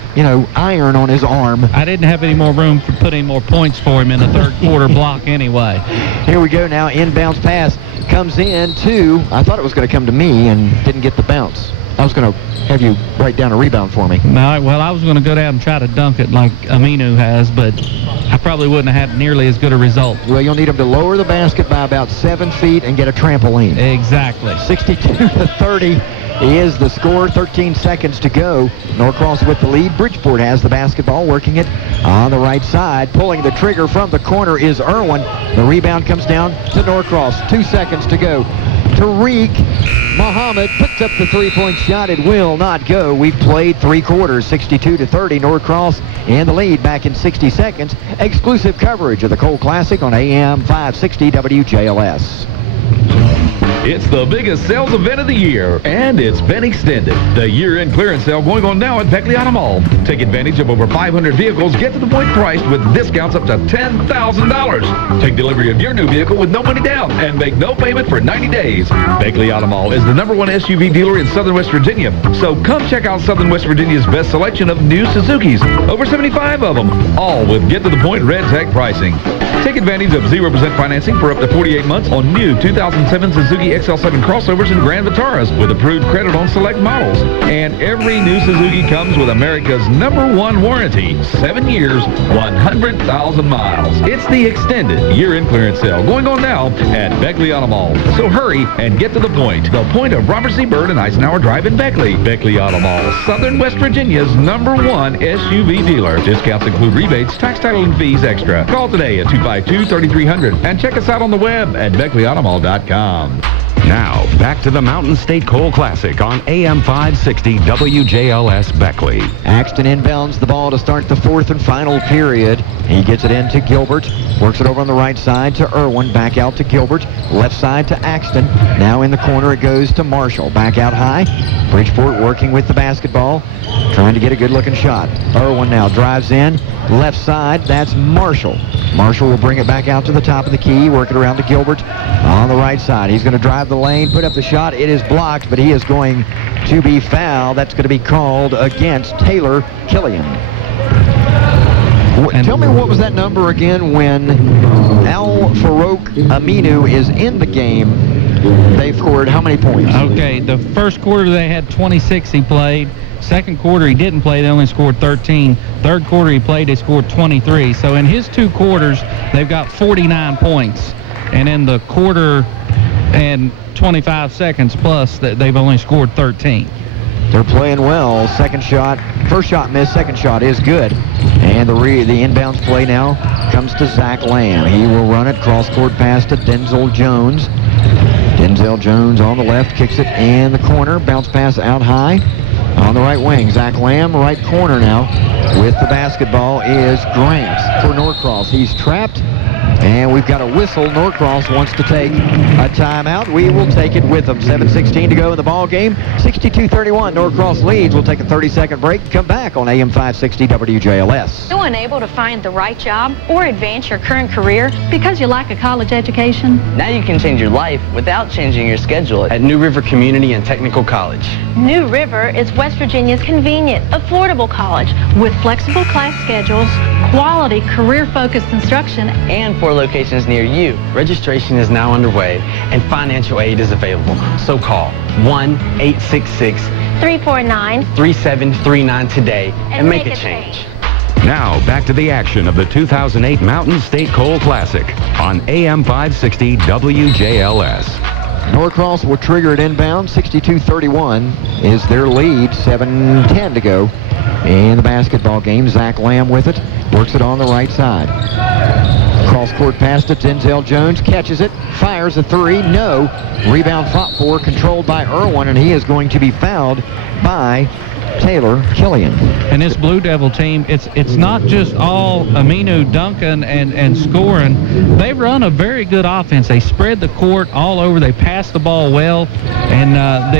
iron on his arm. I didn't have any more room to put any more points for him in the third quarter block anyway. Here we go now. Inbounds pass comes in to, I thought it was going to come to me and didn't get the bounce. I was going to have you write down a rebound for me. No, well, I was going to go down and try to dunk it like Aminu has, but I probably wouldn't have had nearly as good a result. Well, you'll need him to lower the basket by about 7 feet and get a trampoline. Exactly. 62-30 is the score. 13 seconds to go. Norcross with the lead. Bridgeport has the basketball, working it on the right side. Pulling the trigger from the corner is Irwin. The rebound comes down to Norcross. 2 seconds to go. Tariq Mohammed puts up the three-point shot. It will not go. We've played 3 quarters, 62-30. Norcross in the lead back in 60 seconds. Exclusive coverage of the Coal Classic on AM 560 WJLS. It's the biggest sales event of the year, and it's been extended. The year-end clearance sale going on now at Beckley Auto Mall. Take advantage of over 500 vehicles, get to the point priced with discounts up to $10,000. Take delivery of your new vehicle with no money down and make no payment for 90 days. Beckley Auto Mall is the #1 SUV dealer in Southern West Virginia. So come check out Southern West Virginia's best selection of new Suzukis. Over 75 of them, all with get-to-the-point red tag pricing. Take advantage of 0% financing for up to 48 months on new 2007 Suzuki XL7 crossovers and Grand Vitaras with approved credit on select models. And every new Suzuki comes with America's #1 warranty, 7 years, 100,000 miles. It's the extended year-end clearance sale going on now at Beckley Auto Mall. So hurry and get to the point. The point of Robert C. Byrd and Eisenhower Drive in Beckley. Beckley Auto Mall, Southern West Virginia's #1 SUV dealer. Discounts include rebates, tax, title, and fees extra. Call today at 252-3300 and check us out on the web at BeckleyAutomall.com. Now, back to the Mountain State Coal Classic on AM 560 WJLS Beckley. Axton inbounds the ball to start the fourth and final period. He gets it into Gilbert. Works it over on the right side to Irwin. Back out to Gilbert. Left side to Axton. Now in the corner it goes to Marshall. Back out high. Bridgeport working with the basketball. Trying to get a good-looking shot. Irwin now drives in. Left side, that's Marshall. Marshall will bring it back out to the top of the key. Work it around to Gilbert on the right side. He's going to drive the lane, put up the shot. It is blocked, but he is going to be fouled. That's going to be called against Taylor Killian. Tell me, what was that number again when Al Farouk Aminu is in the game? They've scored how many points? Okay, the first quarter they had 26 he played. Second quarter he didn't play, they only scored 13. Third quarter he played, they scored 23. So in his 2 quarters, they've got 49 points. And in the quarter and 25 seconds plus, they've only scored 13. They're playing well. Second shot, first shot missed, second shot is good. And the inbounds play now comes to Zach Lamb. He will run it, cross-court pass to Denzel Jones. Denzel Jones on the left, kicks it in the corner, bounce pass out high. On the right wing, Zach Lamb, right corner now. With the basketball is Grant for Norcross. He's trapped, and we've got a whistle. Norcross wants to take a timeout. We will take it with them. 7:16 to go in the ball game. 62-31, Norcross leads. We'll take a 30-second break. Come back on AM 560 WJLS. Are you unable to find the right job or advance your current career because you lack a college education? Now you can change your life without changing your schedule at New River Community and Technical College. New River is West Virginia's convenient, affordable college with flexible class schedules, quality career-focused instruction, and 4 locations near you. Registration is now underway and financial aid is available. So call 1-866-349-3739 today and make a change. Now, back to the action of the 2008 Mountain State Coal Classic on AM 560 WJLS. Norcross will trigger it inbound. 62-31 is their lead. 7:10 to go in the basketball game. Zach Lamb with it. Works it on the right side. Cross-court pass to Denzel Jones. Catches it. Fires a 3. No. Rebound fought for. Controlled by Irwin, and he is going to be fouled by Taylor Killian. And this Blue Devil team, it's not just all Aminu Duncan and scoring. They run a very good offense. They spread the court all over. They pass the ball well, and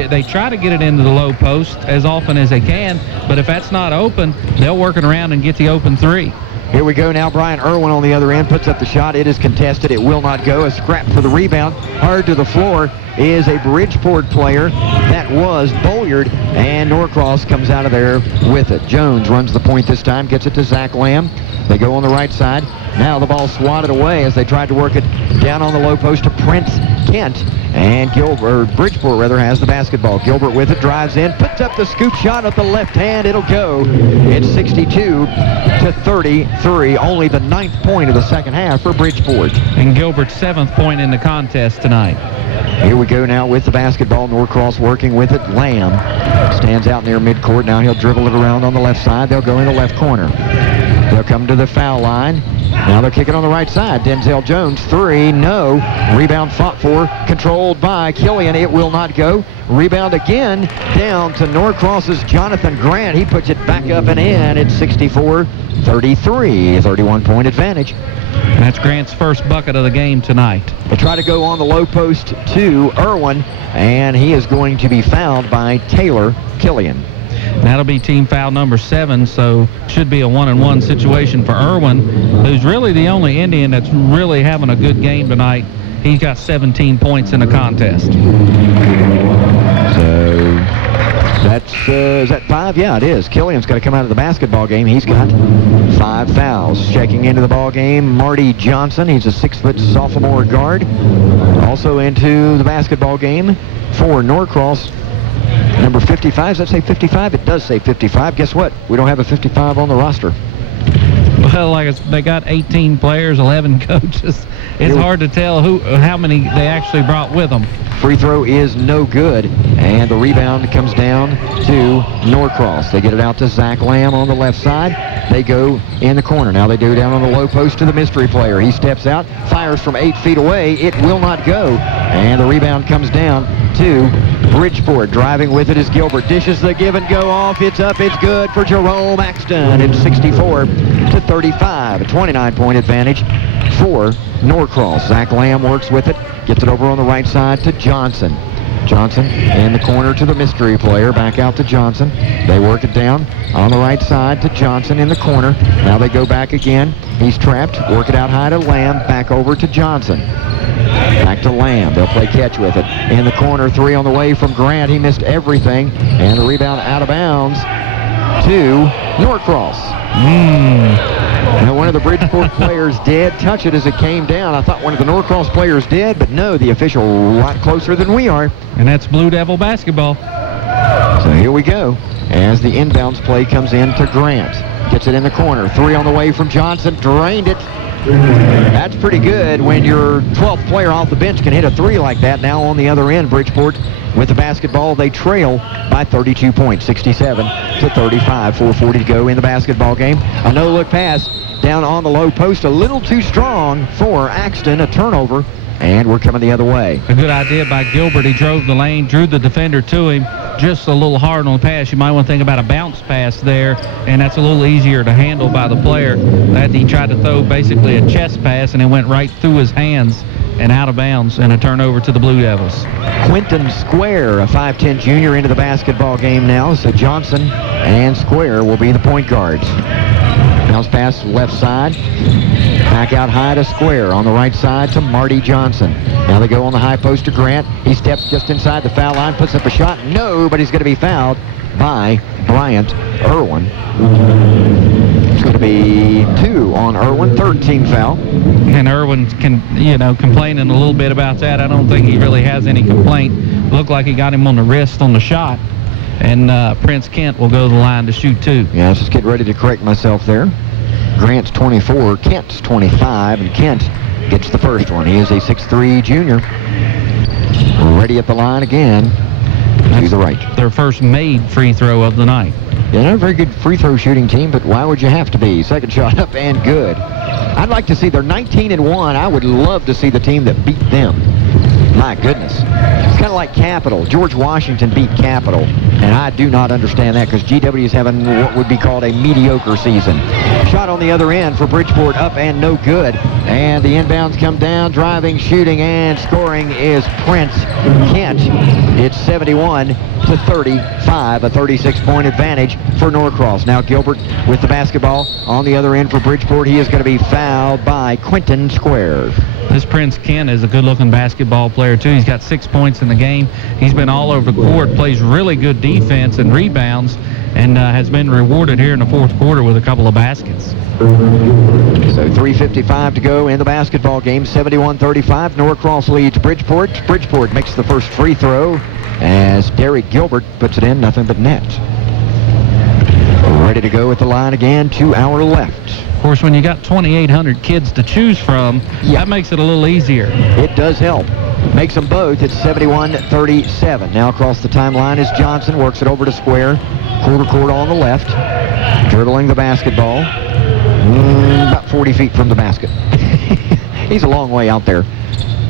they try to get it into the low post as often as they can. But if that's not open, they'll work it around and get the open 3. Here we go now. Brian Irwin on the other end puts up the shot. It is contested. It will not go. A scrap for the rebound. Hard to the floor is a Bridgeport player. That was Bolliard, and Norcross comes out of there with it. Jones runs the point this time, gets it to Zach Lamb. They go on the right side. Now the ball swatted away as they tried to work it down on the low post to Prince Kent. And Bridgeport has the basketball. Gilbert with it, drives in, puts up the scoop shot at the left hand. It'll go. It's 62-33. Only the 9th point of the second half for Bridgeport. And Gilbert's 7th point in the contest tonight. Here we go now with the basketball. Norcross working with it. Lamb stands out near midcourt. Now he'll dribble it around on the left side. They'll go in the left corner. They'll come to the foul line. Now they're kicking on the right side. Denzel Jones, 3, no. Rebound fought for, controlled by Killian. It will not go. Rebound again, down to Norcross's Jonathan Grant. He puts it back up and in. It's 64-33, 31-point advantage. And that's Grant's first bucket of the game tonight. They try to go on the low post to Irwin, and he is going to be fouled by Taylor Killian. That'll be team foul number 7, so should be a 1-and-1 situation for Irwin, who's really the only Indian that's really having a good game tonight. He's got 17 points in the contest. So that's, is that 5? Yeah, it is. Killian's got to come out of the basketball game. He's got 5 fouls. Checking into the ball game, Marty Johnson. He's a 6-foot sophomore guard. Also into the basketball game for Norcross. Number 55, does that say 55? It does say 55. Guess what? We don't have a 55 on the roster. Well, they got 18 players, 11 coaches. It's hard to tell how many they actually brought with them. Free throw is no good, and the rebound comes down to Norcross. They get it out to Zach Lamb on the left side. They go in the corner. Now they do down on the low post to the mystery player. He steps out, fires from 8 feet away. It will not go, and the rebound comes down to Bridgeport. Driving with it is Gilbert. Dishes the give and go off. It's up. It's good for Jerome Axton. It's 64-35, a 29-point advantage for Norcross. Zach Lamb works with it. Gets it over on the right side to Johnson. Johnson in the corner to the mystery player. Back out to Johnson. They work it down on the right side to Johnson in the corner. Now they go back again. He's trapped. Work it out high to Lamb. Back over to Johnson. Back to Lamb. They'll play catch with it. In the corner, 3 on the way from Grant. He missed everything. And the rebound out of bounds to Norcross. Now, one of the Bridgeport players did touch it as it came down. I thought one of the Norcross players did, but no, the official a lot closer than we are. And that's Blue Devil basketball. So here we go as the inbounds play comes in to Grant. Gets it in the corner. 3 on the way from Johnson. Drained it. That's pretty good when your 12th player off the bench can hit a 3 like that. Now on the other end, Bridgeport with the basketball, they trail by 32 points, 67-35. 4:40 to go in the basketball game. A no-look pass down on the low post, a little too strong for Axton. A turnover, and we're coming the other way. A good idea by Gilbert. He drove the lane, drew the defender to him. Just a little hard on the pass. You might want to think about a bounce pass there, and that's a little easier to handle by the player. That he tried to throw basically a chest pass, and it went right through his hands and out of bounds, and a turnover to the Blue Devils. Quentin Square, a 5'10 junior, into the basketball game now. So Johnson and Square will be the point guards. Bounce pass left side. Back out high to Square. On the right side to Marty Johnson. Now they go on the high post to Grant. He steps just inside the foul line, puts up a shot. No, but he's going to be fouled by Bryant Irwin. It's going to be 2 on Irwin, 3rd team foul. And Irwin complaining a little bit about that. I don't think he really has any complaint. Looked like he got him on the wrist on the shot. And Prince Kent will go to the line to shoot 2. Yeah, let's just get ready to correct myself there. Grant's 24, Kent's 25, and Kent gets the first one. He is a 6'3 junior. Ready at the line again. To the right. Their first made free throw of the night. Yeah, not a very good free throw shooting team, but why would you have to be? Second shot up and good. I'd like to see, they're 19-1. I would love to see the team that beat them. My goodness. It's kind of like Capital. George Washington beat Capital, and I do not understand that because GW is having what would be called a mediocre season. Shot on the other end for Bridgeport, up and no good. And the inbounds come down, driving, shooting, and scoring is Prince Kent. It's 71-35, a 36-point advantage for Norcross. Now Gilbert with the basketball on the other end for Bridgeport. He is going to be fouled by Quentin Square. This Prince Kent is a good-looking basketball player, too. He's got 6 points in the game. He's been all over the court, plays really good defense and rebounds, and has been rewarded here in the 4th quarter with a couple of baskets. So 3:55 to go in the basketball game, 71-35. Norcross leads Bridgeport. Bridgeport makes the first free throw as Derek Gilbert puts it in, nothing but net. Ready to go at the line again to our left. Of course, when you got 2,800 kids to choose from, that makes it a little easier. It does help. Makes them both. It's 71-37. Now across the timeline is Johnson. Works it over to Square. Quarter court on the left. Dribbling the basketball. About 40 feet from the basket. He's a long way out there.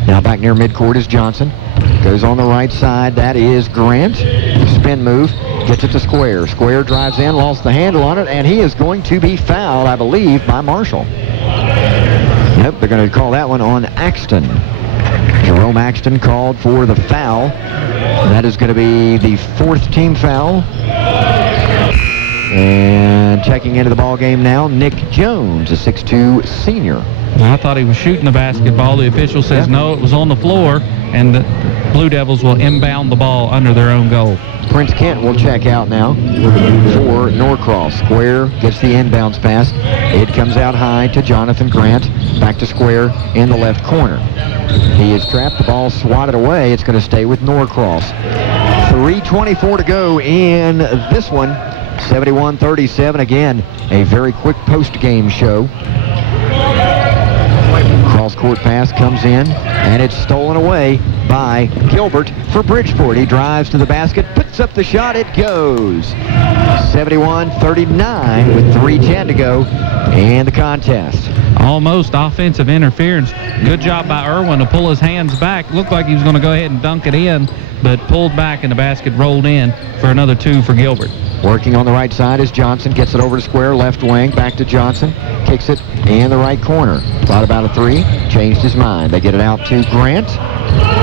Now back near midcourt is Johnson. Goes on the right side. That is Grant. Spin move. Gets it to Square. Square drives in, lost the handle on it, and he is going to be fouled, I believe, by Marshall. Yep, they're going to call that one on Axton. Jerome Axton called for the foul. That is going to be the 4th team foul. And checking into the ball game now, Nick Jones, a 6'2 senior. I thought he was shooting the basketball. The official says no, it was on the floor, and the Blue Devils will inbound the ball under their own goal. Prince Kent will check out now for Norcross. Square gets the inbounds pass. It comes out high to Jonathan Grant. Back to Square in the left corner. He is trapped. The ball swatted away. It's going to stay with Norcross. 3:24 to go in this one. 71-37. Again, a very quick post-game show. Cross-court pass comes in, and it's stolen away by Gilbert for Bridgeport. He drives to the basket, puts up the shot, it goes. 71-39 with 3:10 to go in the contest. Almost offensive interference. Good job by Irwin to pull his hands back. Looked like he was going to go ahead and dunk it in, but pulled back and the basket rolled in for another 2 for Gilbert. Working on the right side is Johnson. Gets it over to Square, left wing, back to Johnson. Kicks it in the right corner. Thought about a 3, changed his mind. They get it out to Grant.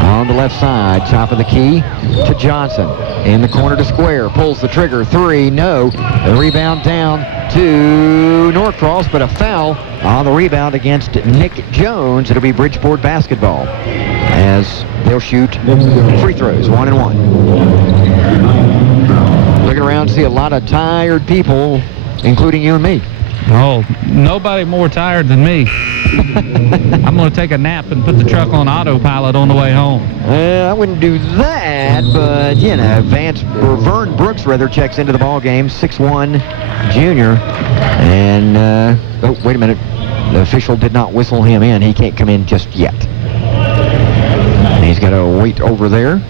On the left side, top of the key to Johnson. In the corner to Square, pulls the trigger, 3, no. The rebound down to Norcross, but a foul on the rebound against Nick Jones. It'll be Bridgeport basketball as they'll shoot free throws, 1 and 1. Looking around, see a lot of tired people, including you and me. Oh, nobody more tired than me. I'm going to take a nap and put the truck on autopilot on the way home. I wouldn't do that, but, you know, Vern Brooks, rather, checks into the ball game, 6'1", junior. And, oh, wait a minute. The official did not whistle him in. He can't come in just yet. He's got to wait over there.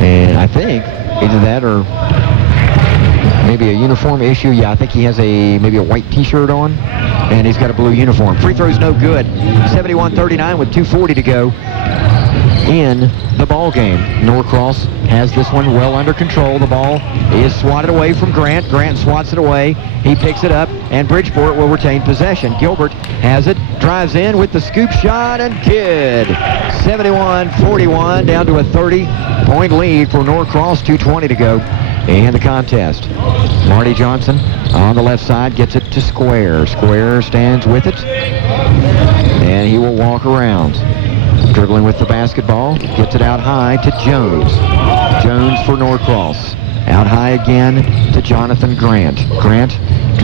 And I think either that or maybe a uniform issue. Yeah, I think he has maybe a white T-shirt on, and he's got a blue uniform. Free throw's no good. 71-39 with 2:40 to go in the ball game. Norcross has this one well under control. The ball is swatted away from Grant. Grant swats it away. He picks it up, and Bridgeport will retain possession. Gilbert has it, drives in with the scoop shot, and good. 71-41, down to a 30-point lead for Norcross. 2:20 to go in the contest. Marty Johnson on the left side gets it to Square. Square stands with it, and he will walk around. Dribbling with the basketball, gets it out high to Jones. Jones for Norcross. Out high again to Jonathan Grant. Grant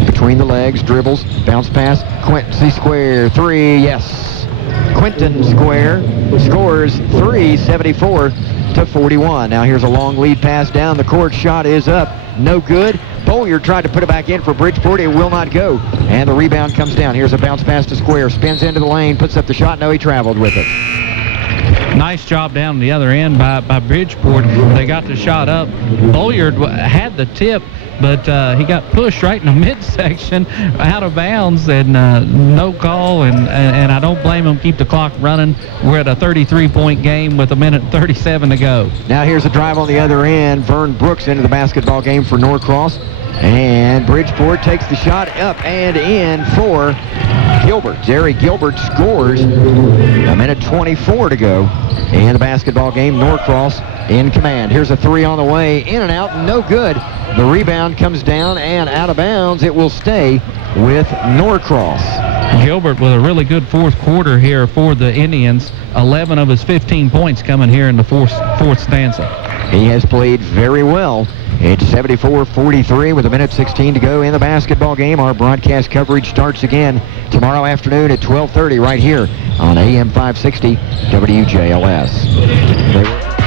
between the legs, dribbles, bounce pass, Quincy Square, 3, yes. Quentin Square scores 3, 74-41. Now here's a long lead pass down the court. Shot is up, no good. Bolliard tried to put it back in for Bridgeport. It will not go. And the rebound comes down. Here's a bounce pass to Square. Spins into the lane, puts up the shot. No, he traveled with it. Nice job down the other end by Bridgeport. They got the shot up. Bolliard had the tip, but he got pushed right in the midsection out of bounds, and no call, and I don't blame him. Keep the clock running. We're at a 33-point game with 1:37 to go. Now here's a drive on the other end. Vern Brooks into the basketball game for Norcross, and Bridgeport takes the shot up and in for Gilbert. Jerry Gilbert scores. 1:24 to go in the basketball game. Norcross in command. Here's a 3 on the way. In and out, no good. The rebound comes down and out of bounds. It will stay with Norcross. Gilbert with a really good fourth quarter here for the Indians. 11 of his 15 points coming here in the fourth stanza. He has played very well. It's 74-43 with 1:16 to go in the basketball game. Our broadcast coverage starts again tomorrow afternoon at 12:30 right here on AM 560 WJLS.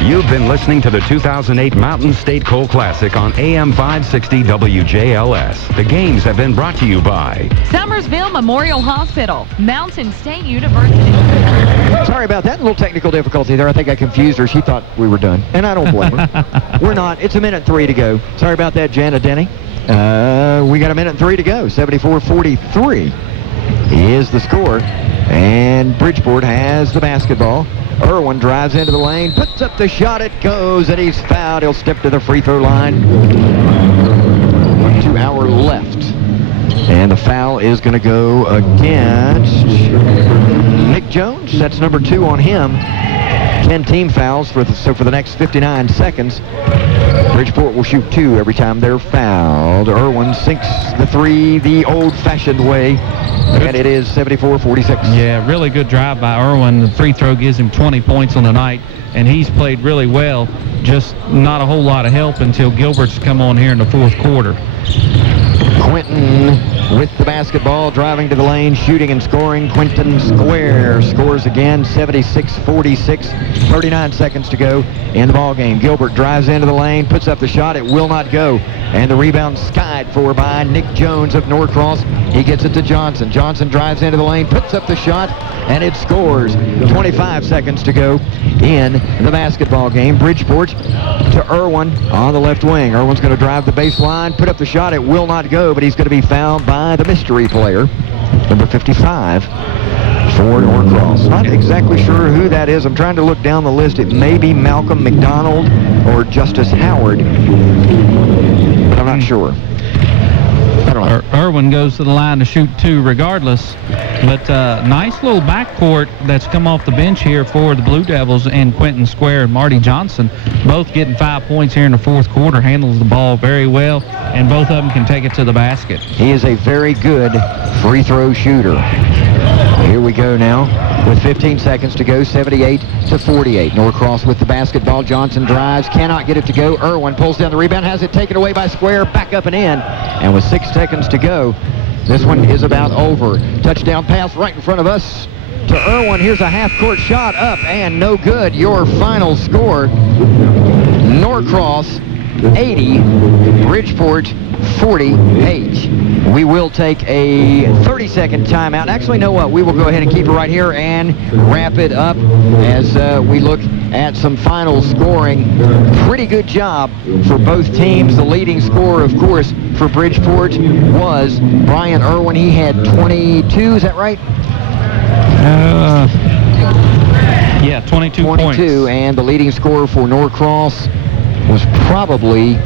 You've been listening to the 2008 Mountain State Coal Classic on AM 560 WJLS. The games have been brought to you by Summersville Memorial Hospital, Mountain State University. Sorry about that. A little technical difficulty there. I think I confused her. She thought we were done, and I don't blame her. We're not. It's 1:03 to go. Sorry about that, Jana Denny. We got 1:03 to go. 74-43 is the score. And Bridgeport has the basketball. Irwin drives into the lane, puts up the shot, it goes, and he's fouled. He'll step to the free throw line. 1 2 hour left. And the foul is going to go against Nick Jones. That's number 2 on him. 10 team fouls for the next 59 seconds. Bridgeport will shoot 2 every time they're fouled. Irwin sinks the 3 the old-fashioned way, and it is 74-46. Yeah, really good drive by Irwin. The free throw gives him 20 points on the night, and he's played really well. Just not a whole lot of help until Gilbert's come on here in the fourth quarter. Quentin with the basketball, driving to the lane, shooting and scoring. Quentin Square scores again, 76-46. 39 seconds to go in the ball game. Gilbert drives into the lane, puts up the shot. It will not go. And the rebound skied for by Nick Jones of Norcross. He gets it to Johnson. Johnson drives into the lane, puts up the shot, and it scores. 25 seconds to go in the basketball game. Bridgeport to Irwin on the left wing. Irwin's going to drive the baseline, put up the shot. It will not go, but he's going to be fouled by the mystery player, number 55 for Norcross. Not exactly sure who that is. I'm trying to look down the list. It may be Malcolm McDonald or Justice Howard, but I'm not sure. I don't know. Irwin goes to the line to shoot 2 regardless, but nice little backcourt that's come off the bench here for the Blue Devils, and Quentin Square and Marty Johnson both getting 5 points here in the fourth quarter. Handles the ball very well, and both of them can take it to the basket. He is a very good free throw shooter. Here we go now with 15 seconds to go, 78-48. Norcross with the basketball. Johnson drives, cannot get it to go. Irwin pulls down the rebound, has it taken away by Square, back up and in. And with 6 seconds to go, this one is about over. Touchdown pass right in front of us to Irwin. Here's a half-court shot up and no good. Your final score, Norcross 80, Bridgeport 48. We will take a 30-second timeout. Actually, know what? We will go ahead and keep it right here and wrap it up as we look at some final scoring. Pretty good job for both teams. The leading scorer, of course, for Bridgeport was Brian Irwin. He had 22. Is that right? Yeah, 22 points. And the leading scorer for Norcross was probably...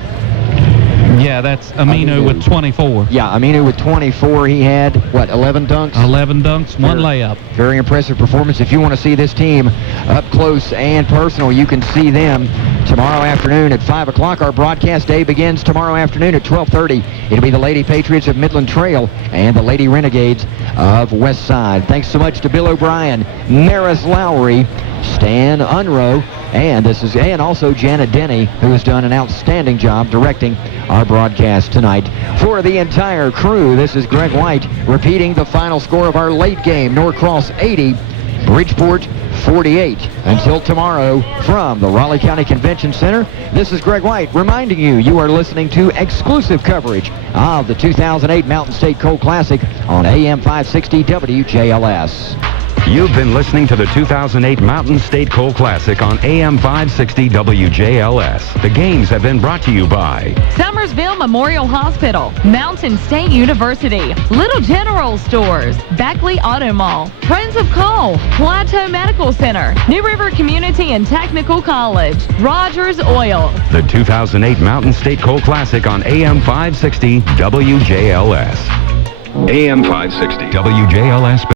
Yeah, that's Aminu with 24. Yeah, Aminu with 24. He had, what, 11 dunks? 11 dunks, 1 layup. Very impressive performance. If you want to see this team up close and personal, you can see them tomorrow afternoon at 5 o'clock. Our broadcast day begins tomorrow afternoon at 12:30. It'll be the Lady Patriots of Midland Trail and the Lady Renegades of West Side. Thanks so much to Bill O'Brien, Maris Lowry, Stan Unroe, and also Janet Denny, who has done an outstanding job directing our broadcast tonight. For the entire crew, this is Greg White repeating the final score of our late game. Norcross 80, Bridgeport 48. Until tomorrow, from the Raleigh County Convention Center, this is Greg White reminding you you are listening to exclusive coverage of the 2008 Mountain State Coal Classic on AM 560 WJLS. You've been listening to the 2008 Mountain State Coal Classic on AM 560 WJLS. The games have been brought to you by Summersville Memorial Hospital, Mountain State University, Little General Stores, Beckley Auto Mall, Friends of Coal, Plateau Medical Center, New River Community and Technical College, Rogers Oil. The 2008 Mountain State Coal Classic on AM 560 WJLS. AM 560 WJLS.